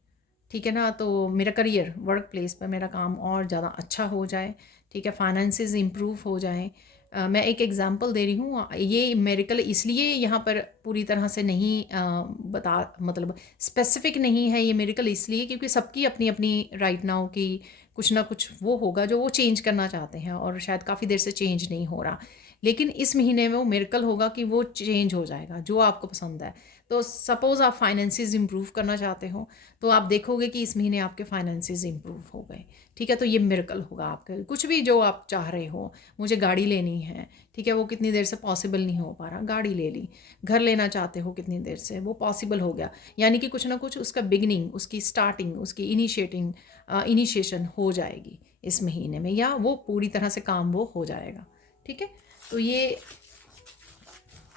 ठीक है ना, तो मेरा करियर, वर्क प्लेस पर मेरा काम और ज़्यादा अच्छा हो जाए, ठीक है, फाइनेंसेस इम्प्रूव हो जाएं। मैं एक एग्जांपल दे रही हूँ, ये मेरिकल इसलिए यहाँ पर पूरी तरह से नहीं बता, मतलब स्पेसिफिक नहीं है ये मेरिकल, इसलिए क्योंकि सबकी अपनी अपनी राइट नाउ की कुछ ना कुछ वो होगा जो वो चेंज करना चाहते हैं और शायद काफ़ी देर से चेंज नहीं हो रहा, लेकिन इस महीने में वो मेरिकल होगा कि वो चेंज हो जाएगा जो आपको पसंद है। तो सपोज़ आप फाइनेंसेस इंप्रूव करना चाहते हो, तो आप देखोगे कि इस महीने आपके फाइनेंसेस इंप्रूव हो गए, ठीक है। तो ये मिरेकल होगा आपके, कुछ भी जो आप चाह रहे हो, मुझे गाड़ी लेनी है, ठीक है, वो कितनी देर से पॉसिबल नहीं हो पा रहा, गाड़ी ले ली। घर लेना चाहते हो कितनी देर से, वो पॉसिबल हो गया। यानी कि कुछ ना कुछ उसका बिगनिंग, उसकी स्टार्टिंग, उसकी इनिशिएशन हो जाएगी इस महीने में, या वो पूरी तरह से काम वो हो जाएगा, ठीक है। तो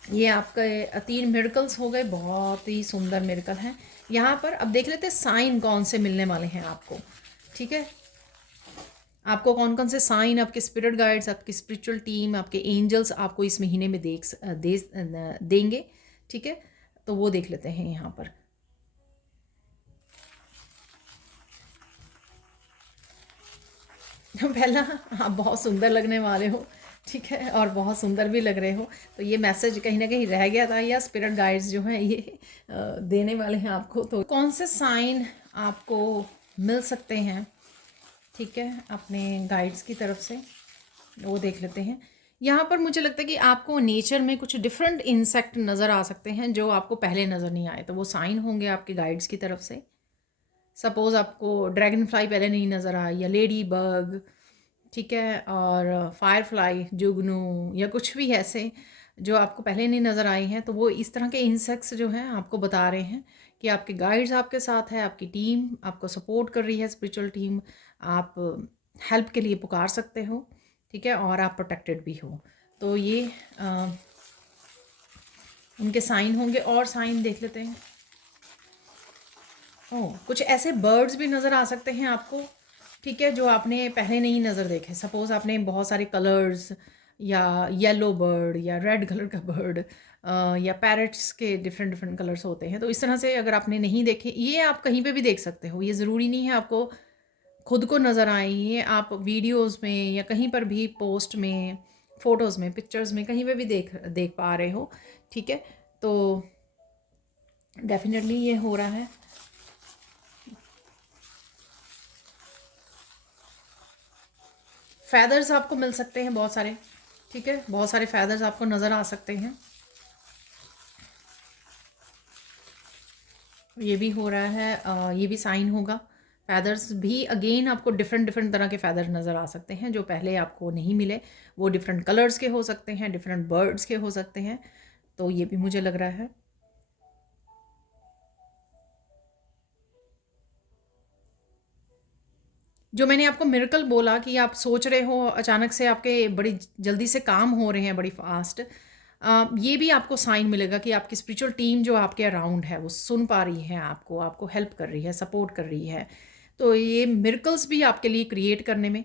ये आपके 3 मिरेकल्स हो गए, बहुत ही सुंदर मिरेकल हैं यहाँ पर। अब देख लेते हैं साइन कौन से मिलने वाले हैं आपको, ठीक है। आपको कौन कौन से साइन, आपके स्पिरिट गाइड्स, आपकी स्पिरिचुअल टीम, आपके एंजल्स आपको इस महीने में देंगे, ठीक है। तो वो देख लेते हैं यहाँ पर। पहला, आप बहुत सुंदर लगने वाले हो, ठीक है, और बहुत सुंदर भी लग रहे हो। तो ये मैसेज कहीं ना कहीं रह गया था, या स्पिरिट गाइड्स जो हैं ये देने वाले हैं आपको। तो कौन से साइन आपको मिल सकते हैं, ठीक है, अपने गाइड्स की तरफ से, वो देख लेते हैं। यहाँ पर मुझे लगता है कि आपको नेचर में कुछ डिफरेंट इंसेक्ट नज़र आ सकते हैं जो आपको पहले नज़र नहीं आए, तो वो साइन होंगे आपके गाइड्स की तरफ से। सपोज़ आपको ड्रैगन फ्लाई पहले नहीं नज़र आई, या लेडी बग, ठीक है, और फायर फ्लाई, जुगनू, या कुछ भी ऐसे जो आपको पहले नहीं नज़र आए हैं, तो वो इस तरह के इंसेक्ट्स जो हैं आपको बता रहे हैं कि आपके गाइड्स आपके साथ है, आपकी टीम आपको सपोर्ट कर रही है, स्पिरिचुअल टीम, आप हेल्प के लिए पुकार सकते हो, ठीक है, और आप प्रोटेक्टेड भी हो। तो ये उनके साइन होंगे। और साइन देख लेते हैं। ओह, कुछ ऐसे बर्ड्स भी नज़र आ सकते हैं आपको, ठीक है, जो आपने पहले नहीं नज़र देखे। सपोज़ आपने बहुत सारे कलर्स, या येलो बर्ड, या रेड कलर का बर्ड, या पैरट्स के डिफरेंट डिफरेंट कलर्स होते हैं, तो इस तरह से अगर आपने नहीं देखे, ये आप कहीं पे भी देख सकते हो, ये ज़रूरी नहीं है आपको खुद को नज़र आए, ये आप वीडियोस में या कहीं पर भी पोस्ट में, फ़ोटोज़ में, पिक्चर्स में, कहीं पे भी देख देख पा रहे हो, ठीक है। तो डेफिनेटली ये हो रहा है। फैदर्स आपको मिल सकते हैं बहुत सारे, ठीक है, बहुत सारे फैदर्स आपको नज़र आ सकते हैं। ये भी हो रहा है, ये भी साइन होगा। फैदर्स भी अगेन आपको डिफरेंट डिफरेंट तरह के फैदर नज़र आ सकते हैं जो पहले आपको नहीं मिले। वो डिफरेंट कलर्स के हो सकते हैं, डिफरेंट बर्ड्स के हो सकते हैं। तो ये भी मुझे लग रहा है। जो मैंने आपको मिरेकल बोला कि आप सोच रहे हो अचानक से आपके बड़ी जल्दी से काम हो रहे हैं बड़ी फास्ट, ये भी आपको साइन मिलेगा कि आपकी स्पिरिचुअल टीम जो आपके अराउंड है वो सुन पा रही है आपको, आपको हेल्प कर रही है, सपोर्ट कर रही है। तो ये मिरेकल्स भी आपके लिए क्रिएट करने में,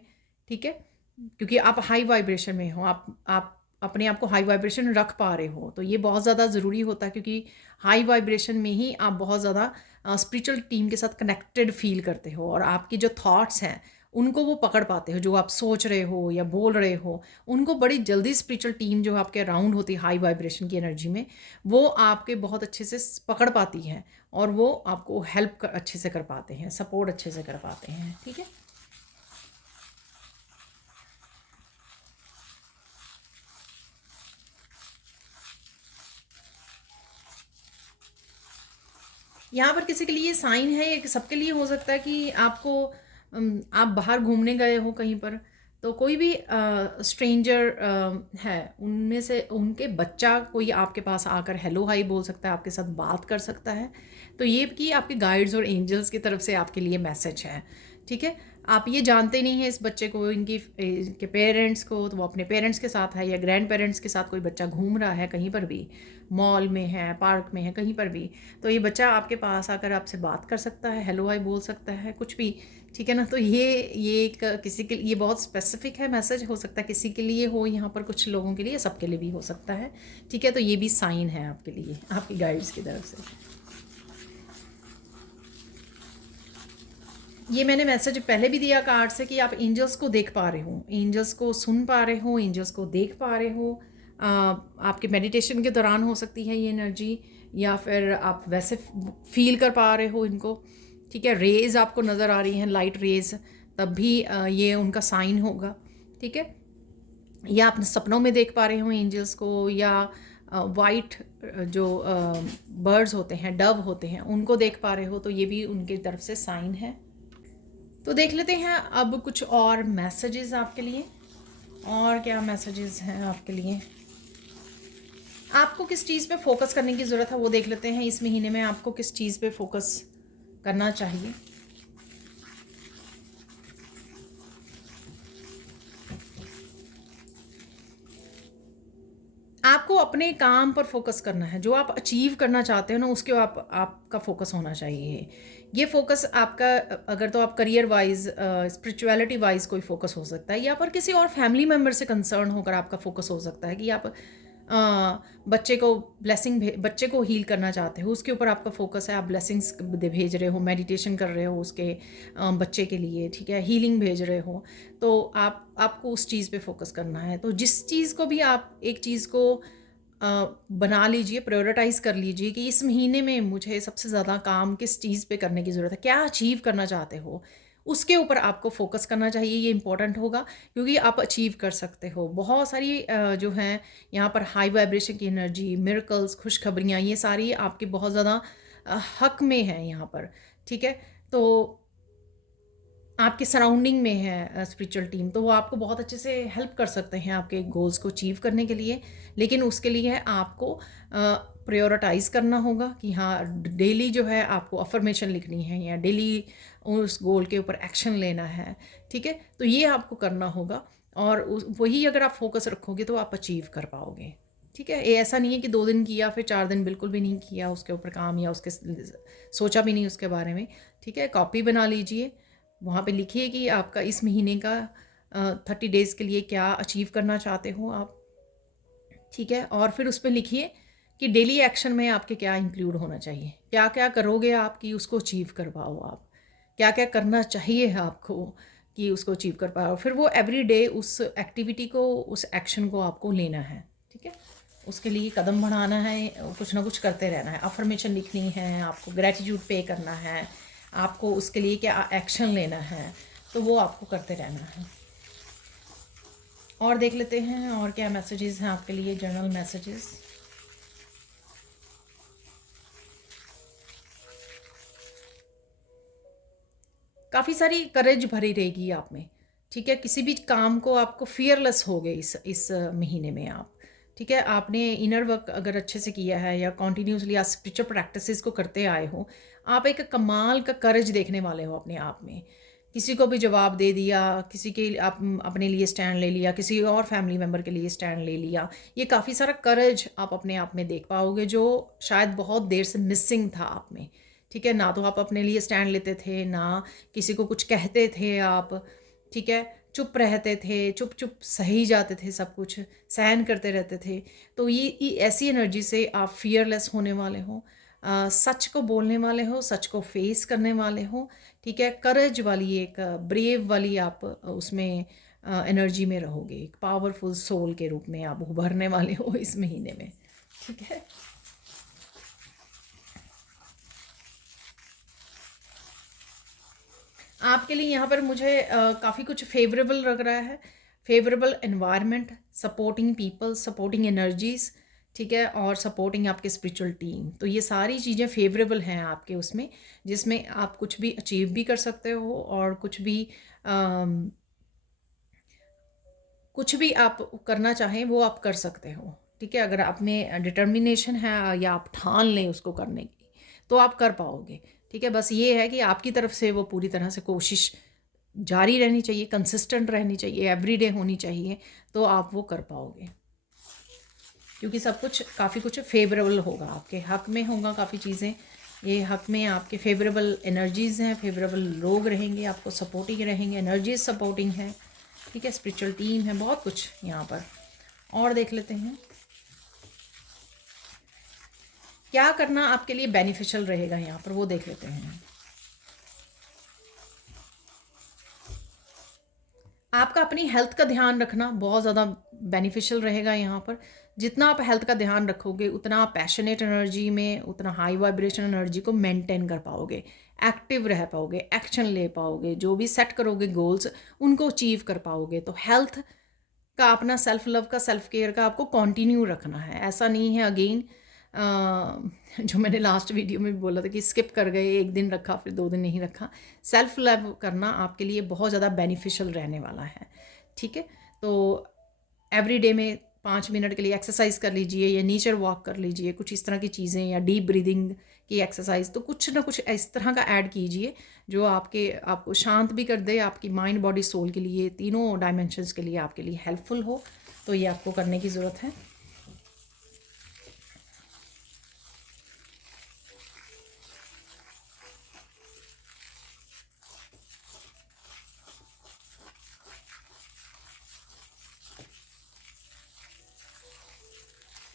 ठीक है, क्योंकि आप हाई वाइब्रेशन में हो, आप अपने आप को हाई वाइब्रेशन रख पा रहे हो, तो ये बहुत ज़्यादा ज़रूरी होता है क्योंकि हाई वाइब्रेशन में ही आप बहुत ज़्यादा स्पिरिचुअल टीम के साथ कनेक्टेड फील करते हो और आपकी जो थॉट्स हैं उनको वो पकड़ पाते हो, जो आप सोच रहे हो या बोल रहे हो उनको बड़ी जल्दी स्पिरिचुअल टीम जो आपके अराउंड होती है हाई वाइब्रेशन की एनर्जी में, वो आपके बहुत अच्छे से पकड़ पाती है और वो आपको हेल्प अच्छे से कर पाते हैं, सपोर्ट अच्छे से कर पाते हैं, ठीक है। यहाँ पर किसी के लिए साइन है, ये सबके लिए हो सकता है कि आपको आप बाहर घूमने गए हो कहीं पर, तो कोई भी स्ट्रेंजर है, उनमें से उनके बच्चा कोई आपके पास आकर हेलो हाई बोल सकता है, आपके साथ बात कर सकता है। तो ये कि आपके गाइड्स और एंजल्स की तरफ से आपके लिए मैसेज है, ठीक है। आप ये जानते नहीं हैं इस बच्चे को, इनके पेरेंट्स को, तो वो अपने पेरेंट्स के साथ है या ग्रैंड पेरेंट्स के साथ कोई बच्चा घूम रहा है कहीं पर भी, मॉल में है, पार्क में है, कहीं पर भी, तो ये बच्चा आपके पास आकर आपसे बात कर सकता है, हेलो हाई बोल सकता है, कुछ भी, ठीक है ना। तो ये एक किसी के ये बहुत स्पेसिफिक है, मैसेज हो सकता है किसी के लिए हो, यहाँ पर कुछ लोगों के लिए, सबके लिए भी हो सकता है, ठीक है। तो ये भी साइन है आपके लिए, आपकी गाइड्स की तरफ से। ये मैंने मैसेज पहले भी दिया कार्ड से कि आप एंजल्स को देख पा रहे हो, एंजल्स को सुन पा रहे हो, एंजल्स को देख पा रहे हो। आपके मेडिटेशन के दौरान हो सकती है ये एनर्जी, या फिर आप वैसे फील कर पा रहे हो इनको, ठीक है। रेज आपको नज़र आ रही हैं, लाइट रेज, तब भी ये उनका साइन होगा, ठीक है। या आप सपनों में देख पा रहे हो एंजल्स को, या वाइट जो बर्ड्स होते हैं, डव होते हैं, उनको देख पा रहे हो, तो ये भी उनकी तरफ से साइन है। तो देख लेते हैं अब कुछ और मैसेजेस आपके लिए, और क्या मैसेजेस हैं आपके लिए। आपको किस चीज़ पे फोकस करने की ज़रूरत है वो देख लेते हैं, इस महीने में आपको किस चीज़ पे फोकस करना चाहिए। आपको अपने काम पर फोकस करना है, जो आप अचीव करना चाहते हो ना उसके आपका फोकस होना चाहिए। ये फोकस आपका, अगर तो आप करियर वाइज, स्पिरिचुअलिटी वाइज कोई फोकस हो सकता है, या पर किसी और फैमिली मेम्बर से कंसर्न होकर आपका फोकस हो सकता है कि आप बच्चे को बच्चे को हील करना चाहते हो, उसके ऊपर आपका फोकस है, आप ब्लेसिंग्स भेज रहे हो, मेडिटेशन कर रहे हो उसके बच्चे के लिए, ठीक है, हीलिंग भेज रहे हो, तो आपको उस चीज़ पे फोकस करना है। तो जिस चीज़ को भी आप एक चीज़ को बना लीजिए, प्रायोरिटाइज़ कर लीजिए कि इस महीने में मुझे सबसे ज़्यादा काम किस चीज़ पे करने की ज़रूरत है, क्या अचीव करना चाहते हो, उसके ऊपर आपको फोकस करना चाहिए। ये इंपॉर्टेंट होगा क्योंकि आप अचीव कर सकते हो। बहुत सारी जो हैं यहाँ पर हाई वाइब्रेशन की एनर्जी, मिरेकल्स, खुशखबरियाँ, ये सारी आपके बहुत ज़्यादा हक में हैं यहाँ पर, ठीक है। तो आपके सराउंडिंग में है स्पिरिचुअल टीम, तो वो आपको बहुत अच्छे से हेल्प कर सकते हैं आपके गोल्स को अचीव करने के लिए। लेकिन उसके लिए आपको प्रायोरिटाइज़ करना होगा कि हाँ, डेली जो है आपको अफर्मेशन लिखनी है या डेली उस गोल के ऊपर एक्शन लेना है, ठीक है। तो ये आपको करना होगा और वही अगर आप फोकस रखोगे तो आप अचीव कर पाओगे, ठीक है। ये ऐसा नहीं है कि 2 दिन किया फिर 4 दिन बिल्कुल भी नहीं किया उसके ऊपर काम, या उसके सोचा भी नहीं उसके बारे में, ठीक है। कॉपी बना लीजिए, वहाँ पे लिखिए कि आपका इस महीने का 30 डेज़ के लिए क्या अचीव करना चाहते हो आप, ठीक है। और फिर उस पर लिखिए कि डेली एक्शन में आपके क्या इंक्लूड होना चाहिए, क्या क्या करोगे आप कि उसको अचीव कर पाओ, आप क्या क्या करना चाहिए आपको कि उसको अचीव कर पाओ। फिर वो एवरी डे उस एक्टिविटी को, उस एक्शन को आपको लेना है, ठीक है। उसके लिए कदम बढ़ाना है, कुछ ना कुछ करते रहना है, अफर्मेशन लिखनी है, आपको ग्रेटिट्यूड पे करना है, आपको उसके लिए क्या एक्शन लेना है, तो वो आपको करते रहना है। और देख लेते हैं और क्या मैसेजेस हैं आपके लिए, जनरल मैसेजेस। काफ़ी सारी करेज भरी रहेगी आप में, ठीक है। किसी भी काम को आपको फियरलेस हो गए इस महीने में आप, ठीक है। आपने इनर वर्क अगर अच्छे से किया है या कॉन्टीन्यूसली आप स्पिरिचुअल प्रैक्टिसेस को करते आए हो, आप एक कमाल का करेज देखने वाले हो अपने आप में। किसी को भी जवाब दे दिया, किसी के आप अपने लिए स्टैंड ले लिया, किसी और फैमिली मेम्बर के लिए स्टैंड ले लिया। ये काफ़ी सारा करेज आप अपने आप में देख पाओगे, जो शायद बहुत देर से मिसिंग था आप में, ठीक है। ना तो आप अपने लिए स्टैंड लेते थे, ना किसी को कुछ कहते थे आप, ठीक है। चुप रहते थे, चुप चुप सही जाते थे, सब कुछ सहन करते रहते थे। तो ये ऐसी एनर्जी से आप फियरलेस होने वाले हो, सच को बोलने वाले हो, सच को फेस करने वाले हो, ठीक है। करेज वाली एक ब्रेव वाली आप उसमें एनर्जी में रहोगे, एक पावरफुल सोल के रूप में आप उभरने वाले हो इस महीने में, ठीक है। आपके लिए यहाँ पर मुझे काफ़ी कुछ फेवरेबल लग रहा है। Favourable environment, supporting people, supporting energies, ठीक है, और सपोर्टिंग आपके स्पिरिचुअल टीम। तो ये सारी चीज़ें फेवरेबल हैं आपके उसमें, जिसमें आप कुछ भी अचीव भी कर सकते हो और कुछ भी आप करना चाहें वो आप कर सकते हो, ठीक है। अगर आप में डिटर्मिनेशन है या आप ठान लें उसको करने की, तो आप कर पाओगे, ठीक है। बस ये है कि आपकी तरफ से वो पूरी तरह से कोशिश जारी रहनी चाहिए, कंसिस्टेंट रहनी चाहिए, एवरीडे होनी चाहिए, तो आप वो कर पाओगे। क्योंकि सब कुछ काफ़ी कुछ फेवरेबल होगा, आपके हक में होगा काफ़ी चीज़ें। ये हक में आपके फेवरेबल एनर्जीज़ हैं, फेवरेबल लोग रहेंगे, आपको सपोर्टिंग रहेंगे, एनर्जीज सपोर्टिंग है, ठीक है। स्पिरिचुअल टीम है, बहुत कुछ यहाँ पर। और देख लेते हैं क्या करना आपके लिए बेनिफिशियल रहेगा यहाँ पर, वो देख लेते हैं। आपका अपनी हेल्थ का ध्यान रखना बहुत ज़्यादा बेनिफिशियल रहेगा यहाँ पर। जितना आप हेल्थ का ध्यान रखोगे, उतना आप पैशनेट एनर्जी में, उतना हाई वाइब्रेशन एनर्जी को मेंटेन कर पाओगे, एक्टिव रह पाओगे, एक्शन ले पाओगे, जो भी सेट करोगे गोल्स उनको अचीव कर पाओगे। तो हेल्थ का, अपना सेल्फ लव का, सेल्फ केयर का आपको कंटिन्यू रखना है। ऐसा नहीं है अगेन जो मैंने लास्ट वीडियो में भी बोला था कि स्किप कर गए, एक दिन रखा फिर 2 दिन नहीं रखा। सेल्फ लव करना आपके लिए बहुत ज़्यादा बेनिफिशियल रहने वाला है, ठीक है। तो एवरी डे में 5 मिनट के लिए एक्सरसाइज कर लीजिए, या नेचर वॉक कर लीजिए, कुछ इस तरह की चीज़ें, या डीप ब्रीदिंग की एक्सरसाइज, तो कुछ ना कुछ इस तरह का ऐड कीजिए जो आपको शांत भी कर दे, आपकी माइंड बॉडी सोल के लिए, तीनों डायमेंशंस के लिए आपके लिए हेल्पफुल हो। तो ये आपको करने की ज़रूरत है।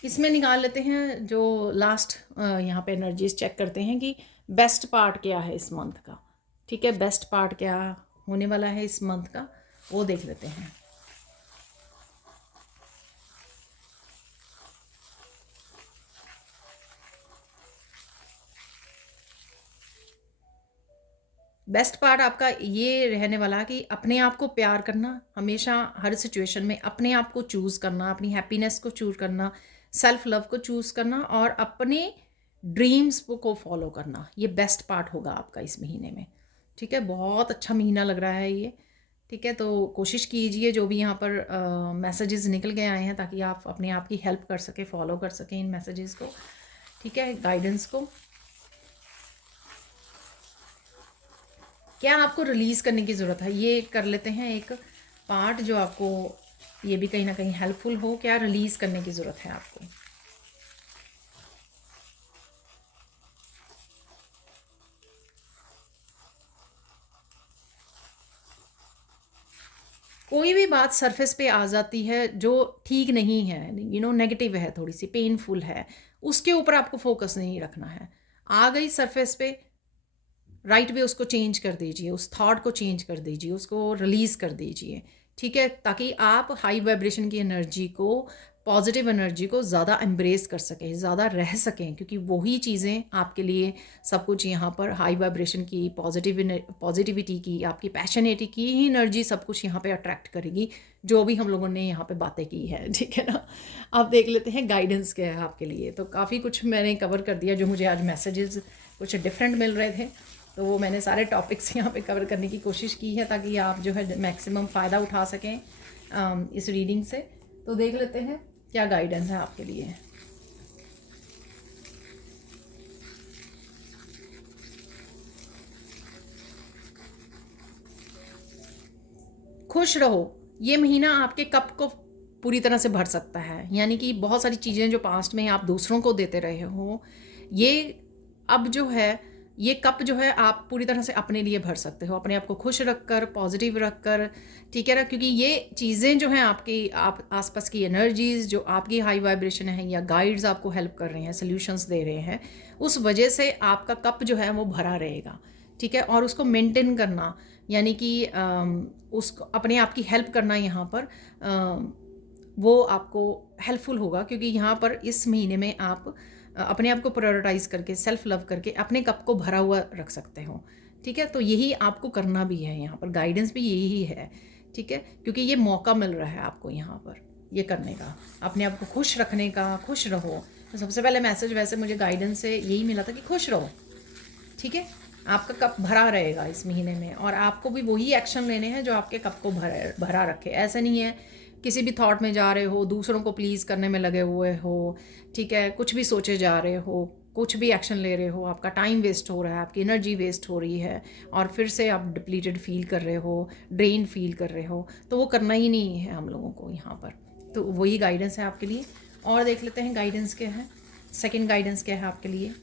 इसमें निकाल लेते हैं जो लास्ट, यहाँ पे एनर्जीज चेक करते हैं कि बेस्ट पार्ट क्या है इस मंथ का, ठीक है। बेस्ट पार्ट क्या होने वाला है इस मंथ का, वो देख लेते हैं। बेस्ट पार्ट आपका ये रहने वाला कि अपने आप को प्यार करना, हमेशा हर सिचुएशन में अपने आप को चूज़ करना, अपनी हैप्पीनेस को चूज़ करना, सेल्फ लव को चूज़ करना, और अपने ड्रीम्स को फॉलो करना। ये बेस्ट पार्ट होगा आपका इस महीने में, ठीक है। बहुत अच्छा महीना लग रहा है ये, ठीक है। तो कोशिश कीजिए जो भी यहाँ पर मैसेजेस निकल के आए हैं, ताकि आप अपने आप की हेल्प कर सकें, फॉलो कर सकें इन मैसेजेस को, ठीक है, गाइडेंस को। क्या आपको रिलीज़ करने की ज़रूरत है, ये कर लेते हैं एक पार्ट जो आपको ये भी कहीं ना कहीं हेल्पफुल हो। क्या रिलीज़ करने की ज़रूरत है आपको? कोई भी बात सरफेस पे आ जाती है जो ठीक नहीं है, नेगेटिव है, थोड़ी सी पेनफुल है, उसके ऊपर आपको फोकस नहीं रखना है। आ गई सरफेस पे, राइट वे उसको चेंज कर दीजिए, उस थॉट को चेंज कर दीजिए, उसको रिलीज़ कर दीजिए, ठीक है, ताकि आप हाई वाइब्रेशन की एनर्जी को पॉजिटिव एनर्जी को ज़्यादा एम्ब्रेस कर सकें, ज़्यादा रह सकें, क्योंकि वही चीज़ें आपके लिए सब कुछ यहाँ पर हाई वाइब्रेशन की, पॉजिटिविटी की, आपकी पैशनेटी की ही एनर्जी सब कुछ यहाँ पे अट्रैक्ट करेगी, जो भी हम लोगों ने यहाँ पे बातें की है, ठीक है ना। आप देख लेते हैं गाइडेंस क्या है आपके लिए। तो काफ़ी कुछ मैंने कवर कर दिया, जो मुझे आज मैसेजेस कुछ डिफरेंट मिल रहे थे, तो वो मैंने सारे टॉपिक्स यहाँ पे कवर करने की कोशिश की है, ताकि आप जो है मैक्सिमम फ़ायदा उठा सकें इस रीडिंग से। तो देख लेते हैं क्या गाइडेंस है आपके लिए। खुश रहो, ये महीना आपके कप को पूरी तरह से भर सकता है। यानी कि बहुत सारी चीज़ें जो पास्ट में आप दूसरों को देते रहे हो, ये अब जो है, ये कप जो है आप पूरी तरह से अपने लिए भर सकते हो, अपने आप को खुश रखकर, पॉजिटिव रखकर, ठीक है ना। क्योंकि ये चीज़ें जो हैं आपकी, आप आसपास की एनर्जीज़ जो आपकी हाई वाइब्रेशन है, या गाइड्स आपको हेल्प कर रहे हैं, सॉल्यूशंस दे रहे हैं, उस वजह से आपका कप जो है वो भरा रहेगा, ठीक है। और उसको मेंटेन करना, यानी कि उसको अपने आप की हेल्प करना यहाँ पर, वो आपको हेल्पफुल होगा, क्योंकि यहाँ पर इस महीने में आप अपने आप को प्रायोरिटाइज करके, सेल्फ लव करके अपने कप को भरा हुआ रख सकते हो, ठीक है। तो यही आपको करना भी है, यहाँ पर गाइडेंस भी यही है, ठीक है। क्योंकि ये मौका मिल रहा है आपको यहाँ पर ये करने का, अपने आप को खुश रखने का। खुश रहो, तो सबसे पहले मैसेज वैसे मुझे गाइडेंस से यही मिला था कि खुश रहो, ठीक है। आपका कप भरा रहेगा इस महीने में, और आपको भी वही एक्शन लेने हैं जो आपके कप को भरा रखे। ऐसा नहीं है किसी भी थॉट में जा रहे हो, दूसरों को प्लीज़ करने में लगे हुए हो, ठीक है, कुछ भी सोचे जा रहे हो, कुछ भी एक्शन ले रहे हो, आपका टाइम वेस्ट हो रहा है, आपकी एनर्जी वेस्ट हो रही है, और फिर से आप डिप्लीटेड फील कर रहे हो, ड्रेन फील कर रहे हो, तो वो करना ही नहीं है हम लोगों को यहाँ पर। तो वही गाइडेंस है आपके लिए। और देख लेते हैं गाइडेंस क्या है, सेकेंड गाइडेंस क्या है आपके लिए।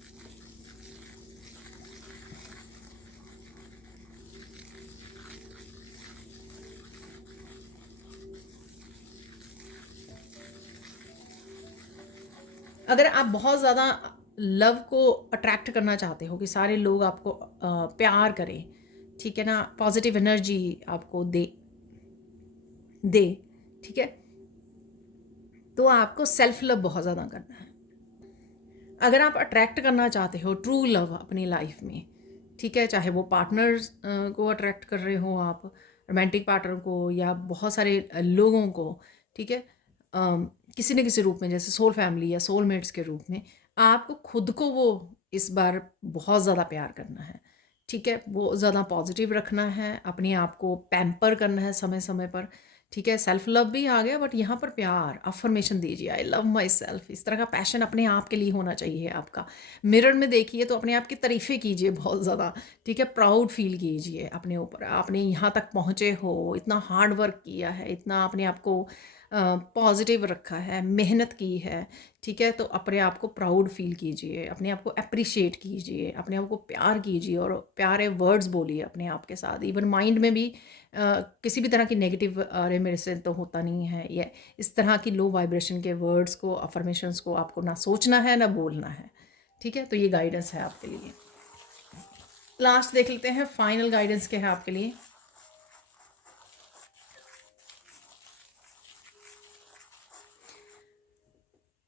अगर आप बहुत ज़्यादा लव को अट्रैक्ट करना चाहते हो, कि सारे लोग आपको प्यार करें, ठीक है ना, पॉजिटिव एनर्जी आपको दे दे ठीक है, तो आपको सेल्फ लव बहुत ज़्यादा करना है। अगर आप अट्रैक्ट करना चाहते हो ट्रू लव अपनी लाइफ में, ठीक है, चाहे वो पार्टनर्स को अट्रैक्ट कर रहे हो आप, रोमांटिक पार्टनर को, या बहुत सारे लोगों को, ठीक है, किसी न किसी रूप में, जैसे सोल फैमिली या सोलमेट्स के रूप में, आपको खुद को वो इस बार बहुत ज़्यादा प्यार करना है, ठीक है। वो ज़्यादा पॉजिटिव रखना है, अपने आप को पैम्पर करना है समय समय पर, ठीक है। सेल्फ लव भी आ गया, बट यहाँ पर प्यार, अफर्मेशन दीजिए, आई लव माई सेल्फ, इस तरह का पैशन अपने आप के लिए होना चाहिए आपका। मिरर में देखिए तो अपने आप की तारीफ़ें कीजिए बहुत ज़्यादा, ठीक है। प्राउड फील कीजिए अपने ऊपर, आपने यहाँ तक पहुँचे हो, इतना हार्ड वर्क किया है, इतना अपने आप को पॉजिटिव रखा है, मेहनत की है, ठीक है। तो अपने आप को प्राउड फील कीजिए, अपने आप को अप्रिशिएट कीजिए, अपने आप को प्यार कीजिए, और प्यारे वर्ड्स बोलिए अपने आप के साथ। इवन माइंड में भी किसी भी तरह की नेगेटिव, अरे मेरे से तो होता नहीं है, ये इस तरह की लो वाइब्रेशन के वर्ड्स को, अफर्मेशंस को आपको ना सोचना है ना बोलना है, ठीक है। तो ये गाइडेंस है आपके लिए। लास्ट देख लेते हैं फाइनल गाइडेंस क्या है आपके लिए।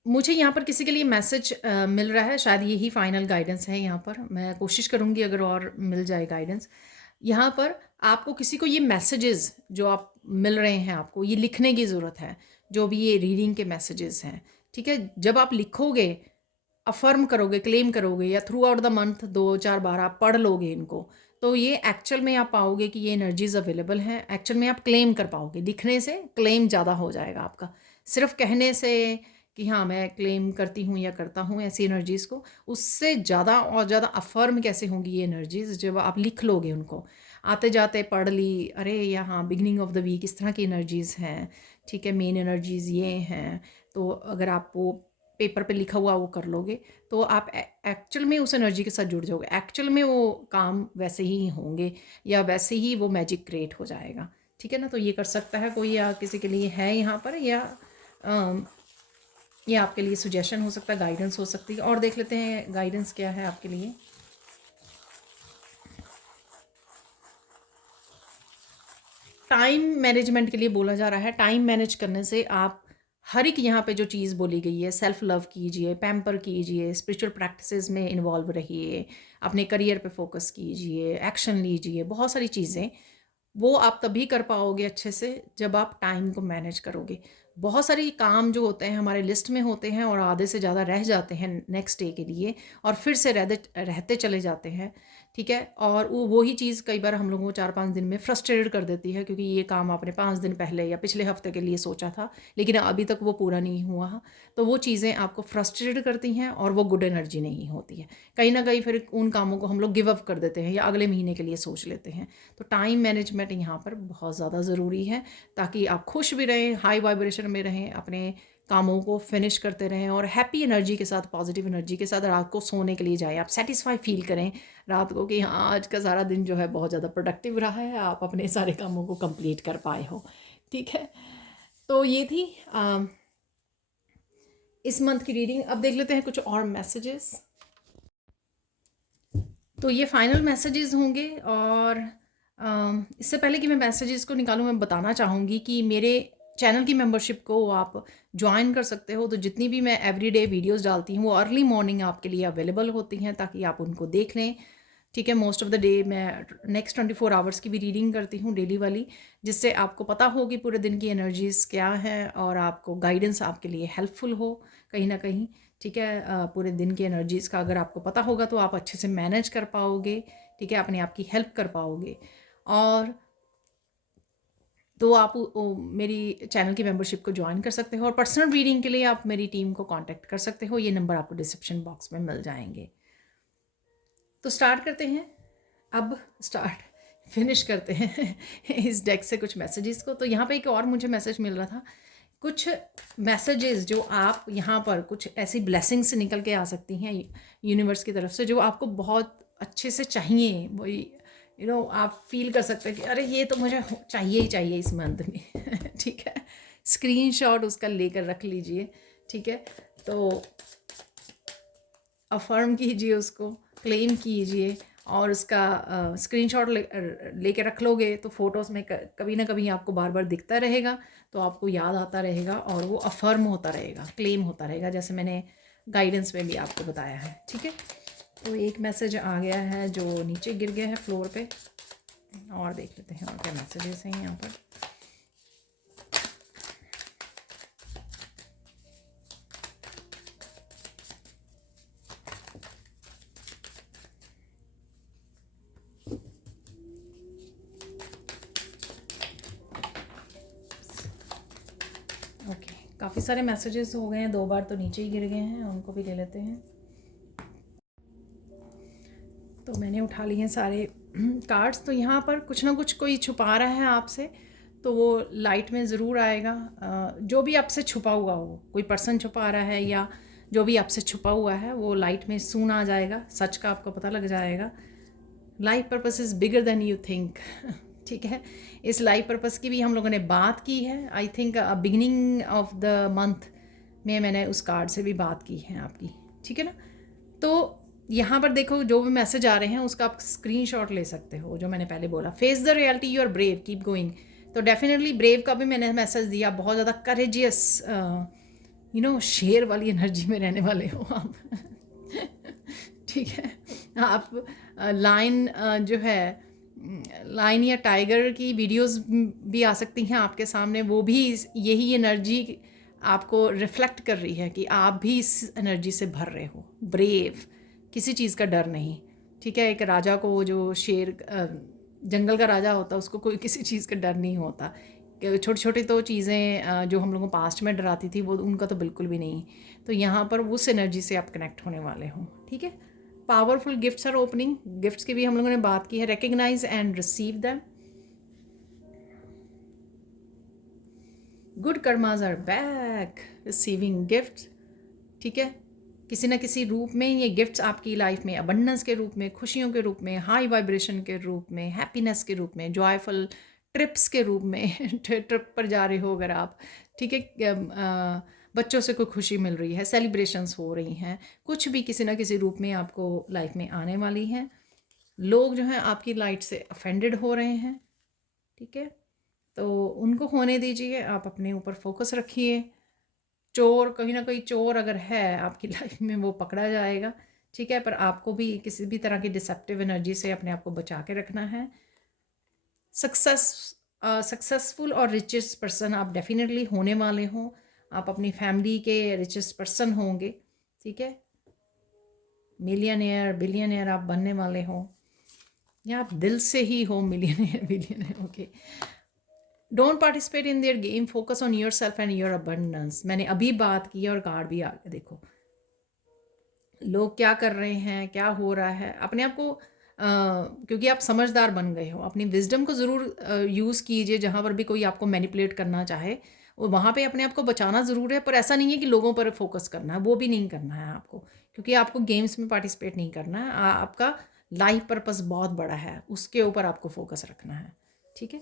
मुझे यहाँ पर किसी के लिए मैसेज मिल रहा है, शायद यही फाइनल गाइडेंस है। यहाँ पर मैं कोशिश करूँगी अगर और मिल जाए गाइडेंस। यहाँ पर आपको किसी को ये मैसेजेस जो आप मिल रहे हैं, आपको ये लिखने की ज़रूरत है, जो भी ये रीडिंग के मैसेजेस हैं, ठीक है। जब आप लिखोगे, अफर्म करोगे, क्लेम करोगे, या थ्रू आउट द मंथ 2 4 बार आप पढ़ लोगे इनको, तो ये एक्चुअल में आप पाओगे कि ये एनर्जीज अवेलेबल हैं। एक्चुअल में आप क्लेम कर पाओगे, लिखने से क्लेम ज़्यादा हो जाएगा आपका। सिर्फ कहने से कि हाँ मैं क्लेम करती हूँ या करता हूँ ऐसी एनर्जीज़ को, उससे ज़्यादा और ज़्यादा अफर्म कैसे होंगी ये एनर्जीज़ जब आप लिख लोगे उनको। आते जाते पढ़ ली, अरे यहाँ बिगनिंग ऑफ द वीक इस तरह की एनर्जीज़ हैं, ठीक है, मेन एनर्जीज़ ये हैं। तो अगर आप वो पेपर पे लिखा हुआ वो कर लोगे, तो आप एक्चुअल में उस एनर्जी के साथ जुड़ जाओगे, एक्चुअल में वो काम वैसे ही होंगे, या वैसे ही वो मैजिक क्रिएट हो जाएगा, ठीक है ना। तो ये कर सकता है कोई, या किसी के लिए है यहाँ पर, या ये आपके लिए सुजेशन हो सकता है, गाइडेंस हो सकती है। और देख लेते हैं गाइडेंस क्या है आपके लिए। टाइम मैनेजमेंट के लिए बोला जा रहा है। टाइम मैनेज करने से आप हर एक यहाँ पे जो चीज़ बोली गई है, सेल्फ लव कीजिए, पैम्पर कीजिए, स्पिरिचुअल प्रैक्टिसेस में इन्वॉल्व रहिए, अपने करियर पे फोकस कीजिए, एक्शन लीजिए, बहुत सारी चीज़ें वो आप तभी कर पाओगे अच्छे से जब आप टाइम को मैनेज करोगे। बहुत सारी काम जो होते हैं हमारे लिस्ट में होते हैं और आधे से ज़्यादा रह जाते हैं नेक्स्ट डे के लिए और फिर से रहते चले जाते हैं, ठीक है? और वही चीज़ कई बार हम लोगों को 4-5 दिन में फ्रस्ट्रेटेड कर देती है, क्योंकि ये काम आपने 5 दिन पहले या पिछले हफ्ते के लिए सोचा था, लेकिन अभी तक वो पूरा नहीं हुआ। तो वो चीज़ें आपको फ्रस्ट्रेटेड करती हैं और वो गुड एनर्जी नहीं होती है। कहीं न कहीं फिर उन कामों को हम लोग गिव अप कर देते हैं या अगले महीने के लिए सोच लेते हैं। तो टाइम मैनेजमेंट यहाँ पर बहुत ज़्यादा ज़रूरी है, ताकि आप खुश भी रहें, हाई वाइब्रेशन में रहें, अपने कामों को फिनिश करते रहें और हैप्पी एनर्जी के साथ, पॉजिटिव एनर्जी के साथ रात को सोने के लिए जाएँ। आप सेटिस्फाई फ़ील करें रात को कि हाँ, आज का सारा दिन जो है बहुत ज़्यादा प्रोडक्टिव रहा है, आप अपने सारे कामों को कंप्लीट कर पाए हो। ठीक है? तो ये थी इस मंथ की रीडिंग। अब देख लेते हैं कुछ और मैसेजेस। तो ये फाइनल मैसेजेस होंगे और इससे पहले कि मैं मैसेजेस को निकालूं, मैं बताना चाहूँगी कि मेरे चैनल की मेंबरशिप को आप ज्वाइन कर सकते हो। तो जितनी भी मैं एवरीडे वीडियोस डालती हूँ वो अर्ली मॉर्निंग आपके लिए अवेलेबल होती हैं, ताकि आप उनको देख लें। ठीक है? मोस्ट ऑफ द डे मैं नेक्स्ट 24 आवर्स की भी रीडिंग करती हूँ, डेली वाली, जिससे आपको पता हो कि पूरे दिन की एनर्जीज़ क्या हैं और आपको गाइडेंस आपके लिए हेल्पफुल हो कहीं ना कहीं। ठीक है? पूरे दिन की एनर्जीज़ का अगर आपको पता होगा तो आप अच्छे से मैनेज कर पाओगे। ठीक है? अपने आप की हेल्प कर पाओगे। और तो आप मेरी चैनल की मेंबरशिप को ज्वाइन कर सकते हो और पर्सनल रीडिंग के लिए आप मेरी टीम को कांटेक्ट कर सकते हो। ये नंबर आपको डिस्क्रिप्शन बॉक्स में मिल जाएंगे। तो स्टार्ट करते हैं। अब फिनिश करते हैं इस डेक से कुछ मैसेजेस को। तो यहाँ पे एक और मुझे मैसेज मिल रहा था, कुछ मैसेजेस जो आप यहाँ पर कुछ ऐसी ब्लेसिंग्स निकल के आ सकती हैं यूनिवर्स की तरफ से, जो आपको बहुत अच्छे से चाहिए। वही आप फील कर सकते हैं कि अरे ये तो मुझे चाहिए ही चाहिए इस मंथ में ठीक है? स्क्रीनशॉट उसका लेकर रख लीजिए। ठीक है? तो अफर्म कीजिए, उसको क्लेम कीजिए और उसका स्क्रीनशॉट लेके रख लोगे तो फ़ोटोज़ में कभी ना कभी आपको बार बार दिखता रहेगा, तो आपको याद आता रहेगा और वो अफर्म होता रहेगा, क्लेम होता रहेगा, जैसे मैंने गाइडेंस में भी आपको बताया है। ठीक है? तो एक मैसेज आ गया है जो नीचे गिर गया है फ्लोर पे, और देख लेते हैं और क्या मैसेजेस हैं यहाँ पर। ओके, काफ़ी सारे मैसेजेस हो गए हैं, 2 बार तो नीचे ही गिर गए हैं, उनको भी ले लेते हैं। तो मैंने उठा लिए हैं सारे कार्ड्स। तो यहाँ पर कुछ ना कुछ कोई छुपा रहा है आपसे, तो वो लाइट में ज़रूर आएगा। जो भी आपसे छुपा हुआ हो, कोई पर्सन छुपा रहा है या जो भी आपसे छुपा हुआ है, वो लाइट में सून आ जाएगा, सच का आपको पता लग जाएगा। Life purpose is bigger than you think ठीक है? इस लाइफ पर्पस की भी हम लोगों ने बात की है। I think beginning of the month में मैंने उस कार्ड से भी बात की है आपकी। ठीक है ना? तो यहाँ पर देखो, जो भी मैसेज आ रहे हैं उसका आप स्क्रीनशॉट ले सकते हो। जो मैंने पहले बोला, face the reality, you are brave, keep going. तो डेफिनेटली ब्रेव का भी मैंने मैसेज दिया। बहुत ज़्यादा करेजियस, शेर वाली एनर्जी में रहने वाले हो आप ठीक है? आप लाइन जो है, लाइन या टाइगर की वीडियोस भी आ सकती हैं आपके सामने। वो भी यही एनर्जी आपको रिफ्लेक्ट कर रही है कि आप भी इस एनर्जी से भर रहे हो। ब्रेव, किसी चीज़ का डर नहीं। ठीक है? एक राजा को, जो शेर जंगल का राजा होता है, उसको कोई किसी चीज़ का डर नहीं होता। छोटी छोटी तो चीज़ें जो हम लोगों को पास्ट में डराती थी, वो उनका तो बिल्कुल भी नहीं। तो यहाँ पर उस एनर्जी से आप कनेक्ट होने वाले हो। ठीक है? Powerful gifts are opening. Gifts की भी हम लोगों ने बात की है। Recognise and receive them. Good karmas are back, receiving gift. ठीक है? किसी न किसी रूप में ये गिफ्ट्स आपकी लाइफ में अबंडेंस के रूप में, खुशियों के रूप में, हाई वाइब्रेशन के रूप में, हैप्पीनेस के रूप में, जॉयफुल ट्रिप्स के रूप में ट्रिप पर जा रहे हो अगर आप। ठीक है? बच्चों से कोई खुशी मिल रही है, सेलिब्रेशंस हो रही हैं, कुछ भी किसी न किसी रूप में आपको लाइफ में आने वाली हैं। लोग जो हैं आपकी लाइट से अफेंडेड हो रहे हैं। ठीक है? तो उनको होने दीजिए, आप अपने ऊपर फोकस रखिए चोर, कहीं ना कहीं चोर अगर है आपकी लाइफ में वो पकड़ा जाएगा, ठीक है। पर आपको भी किसी भी तरह की डिसेप्टिव एनर्जी से अपने आप को बचा के रखना है। सक्सेसफुल और रिचेस्ट पर्सन आप डेफिनेटली होने वाले हो। आप अपनी फैमिली के रिचेस्ट पर्सन होंगे, ठीक है। मिलियनियर बिलियनियर आप बनने वाले हो, या आप दिल से ही हो millionaire billionaire, okay. Don't participate in their game, focus on your self and your abundance. मैंने अभी बात की और कार्ड भी आ गया, देखो लोग क्या कर रहे हैं, क्या हो रहा है। अपने आप को क्योंकि आप समझदार बन गए हो, अपनी विजडम को ज़रूर यूज़ कीजिए। जहाँ पर भी कोई आपको मैनिपुलेट करना चाहे वहाँ पे अपने आप को बचाना ज़रूर है, पर ऐसा नहीं है कि लोगों पर फोकस करना है, वो भी नहीं करना है आपको, क्योंकि आपको गेम्स में पार्टिसिपेट नहीं करना है। आपका लाइफ पर्पस बहुत बड़ा है, उसके ऊपर आपको फोकस रखना है, ठीक है।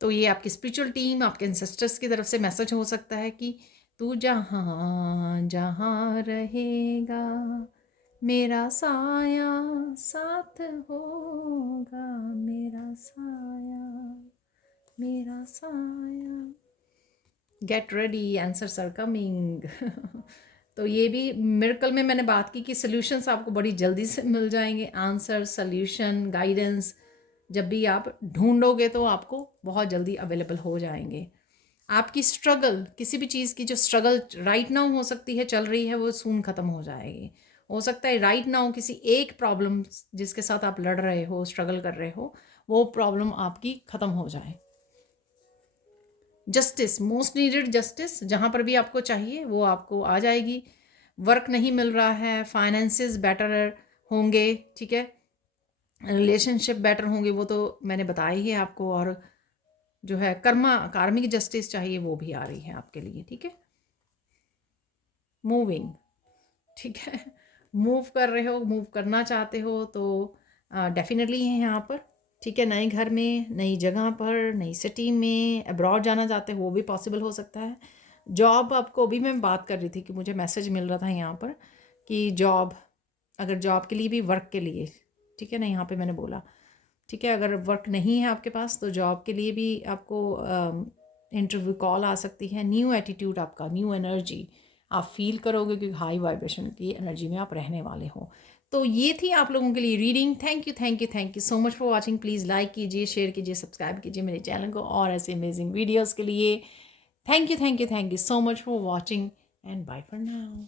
तो ये आपकी स्पिरिचुअल टीम, आपके एंसेस्टर्स की तरफ से मैसेज हो सकता है कि तू जहाँ जहाँ रहेगा मेरा साया साथ होगा, मेरा साया, मेरा साया। Get ready, answers are coming. तो ये भी मिरेकल में मैंने बात की कि सॉल्यूशंस आपको बड़ी जल्दी से मिल जाएंगे। आंसर, सॉल्यूशन, गाइडेंस जब भी आप ढूंढोगे तो आपको बहुत जल्दी अवेलेबल हो जाएंगे। आपकी स्ट्रगल, किसी भी चीज़ की जो स्ट्रगल राइट नाउ हो सकती है, चल रही है, वो सून ख़त्म हो जाएगी। हो सकता है राइट नाउ किसी एक प्रॉब्लम जिसके साथ आप लड़ रहे हो, स्ट्रगल कर रहे हो, वो प्रॉब्लम आपकी ख़त्म हो जाए। जस्टिस, मोस्ट नीडेड जस्टिस, जहाँ पर भी आपको चाहिए वो आपको आ जाएगी। वर्क नहीं मिल रहा है, फाइनेंसेस बेटर होंगे, ठीक है। रिलेशनशिप बेटर होंगे, वो तो मैंने बताया ही है आपको। और जो है कार्मिक जस्टिस चाहिए, वो भी आ रही है आपके लिए, ठीक है। मूविंग, ठीक है। मूव कर रहे हो, मूव करना चाहते हो तो डेफिनेटली है यहाँ पर, ठीक है। नए घर में, नई जगह पर, नई सिटी में, अब्रॉड जाना चाहते हो वो भी पॉसिबल हो सकता है। जॉब, आपको अभी मैं बात कर रही थी कि मुझे मैसेज मिल रहा था यहाँ पर कि जॉब, अगर जॉब के लिए भी, वर्क के लिए, ठीक है ना, यहाँ पे मैंने बोला, ठीक है। अगर वर्क नहीं है आपके पास तो जॉब के लिए भी आपको इंटरव्यू कॉल आ सकती है। न्यू एटीट्यूड आपका, न्यू एनर्जी आप फील करोगे, क्योंकि हाई वाइब्रेशन की एनर्जी में आप रहने वाले हो। तो ये थी आप लोगों के लिए reading. Thank you, thank you, thank you so much for watching. Please like कीजिए, शेयर कीजिए, सब्सक्राइब कीजिए मेरे चैनल को और ऐसे अमेजिंग वीडियोज़ के लिए। Thank you, thank you, thank you so much for watching and bye for now.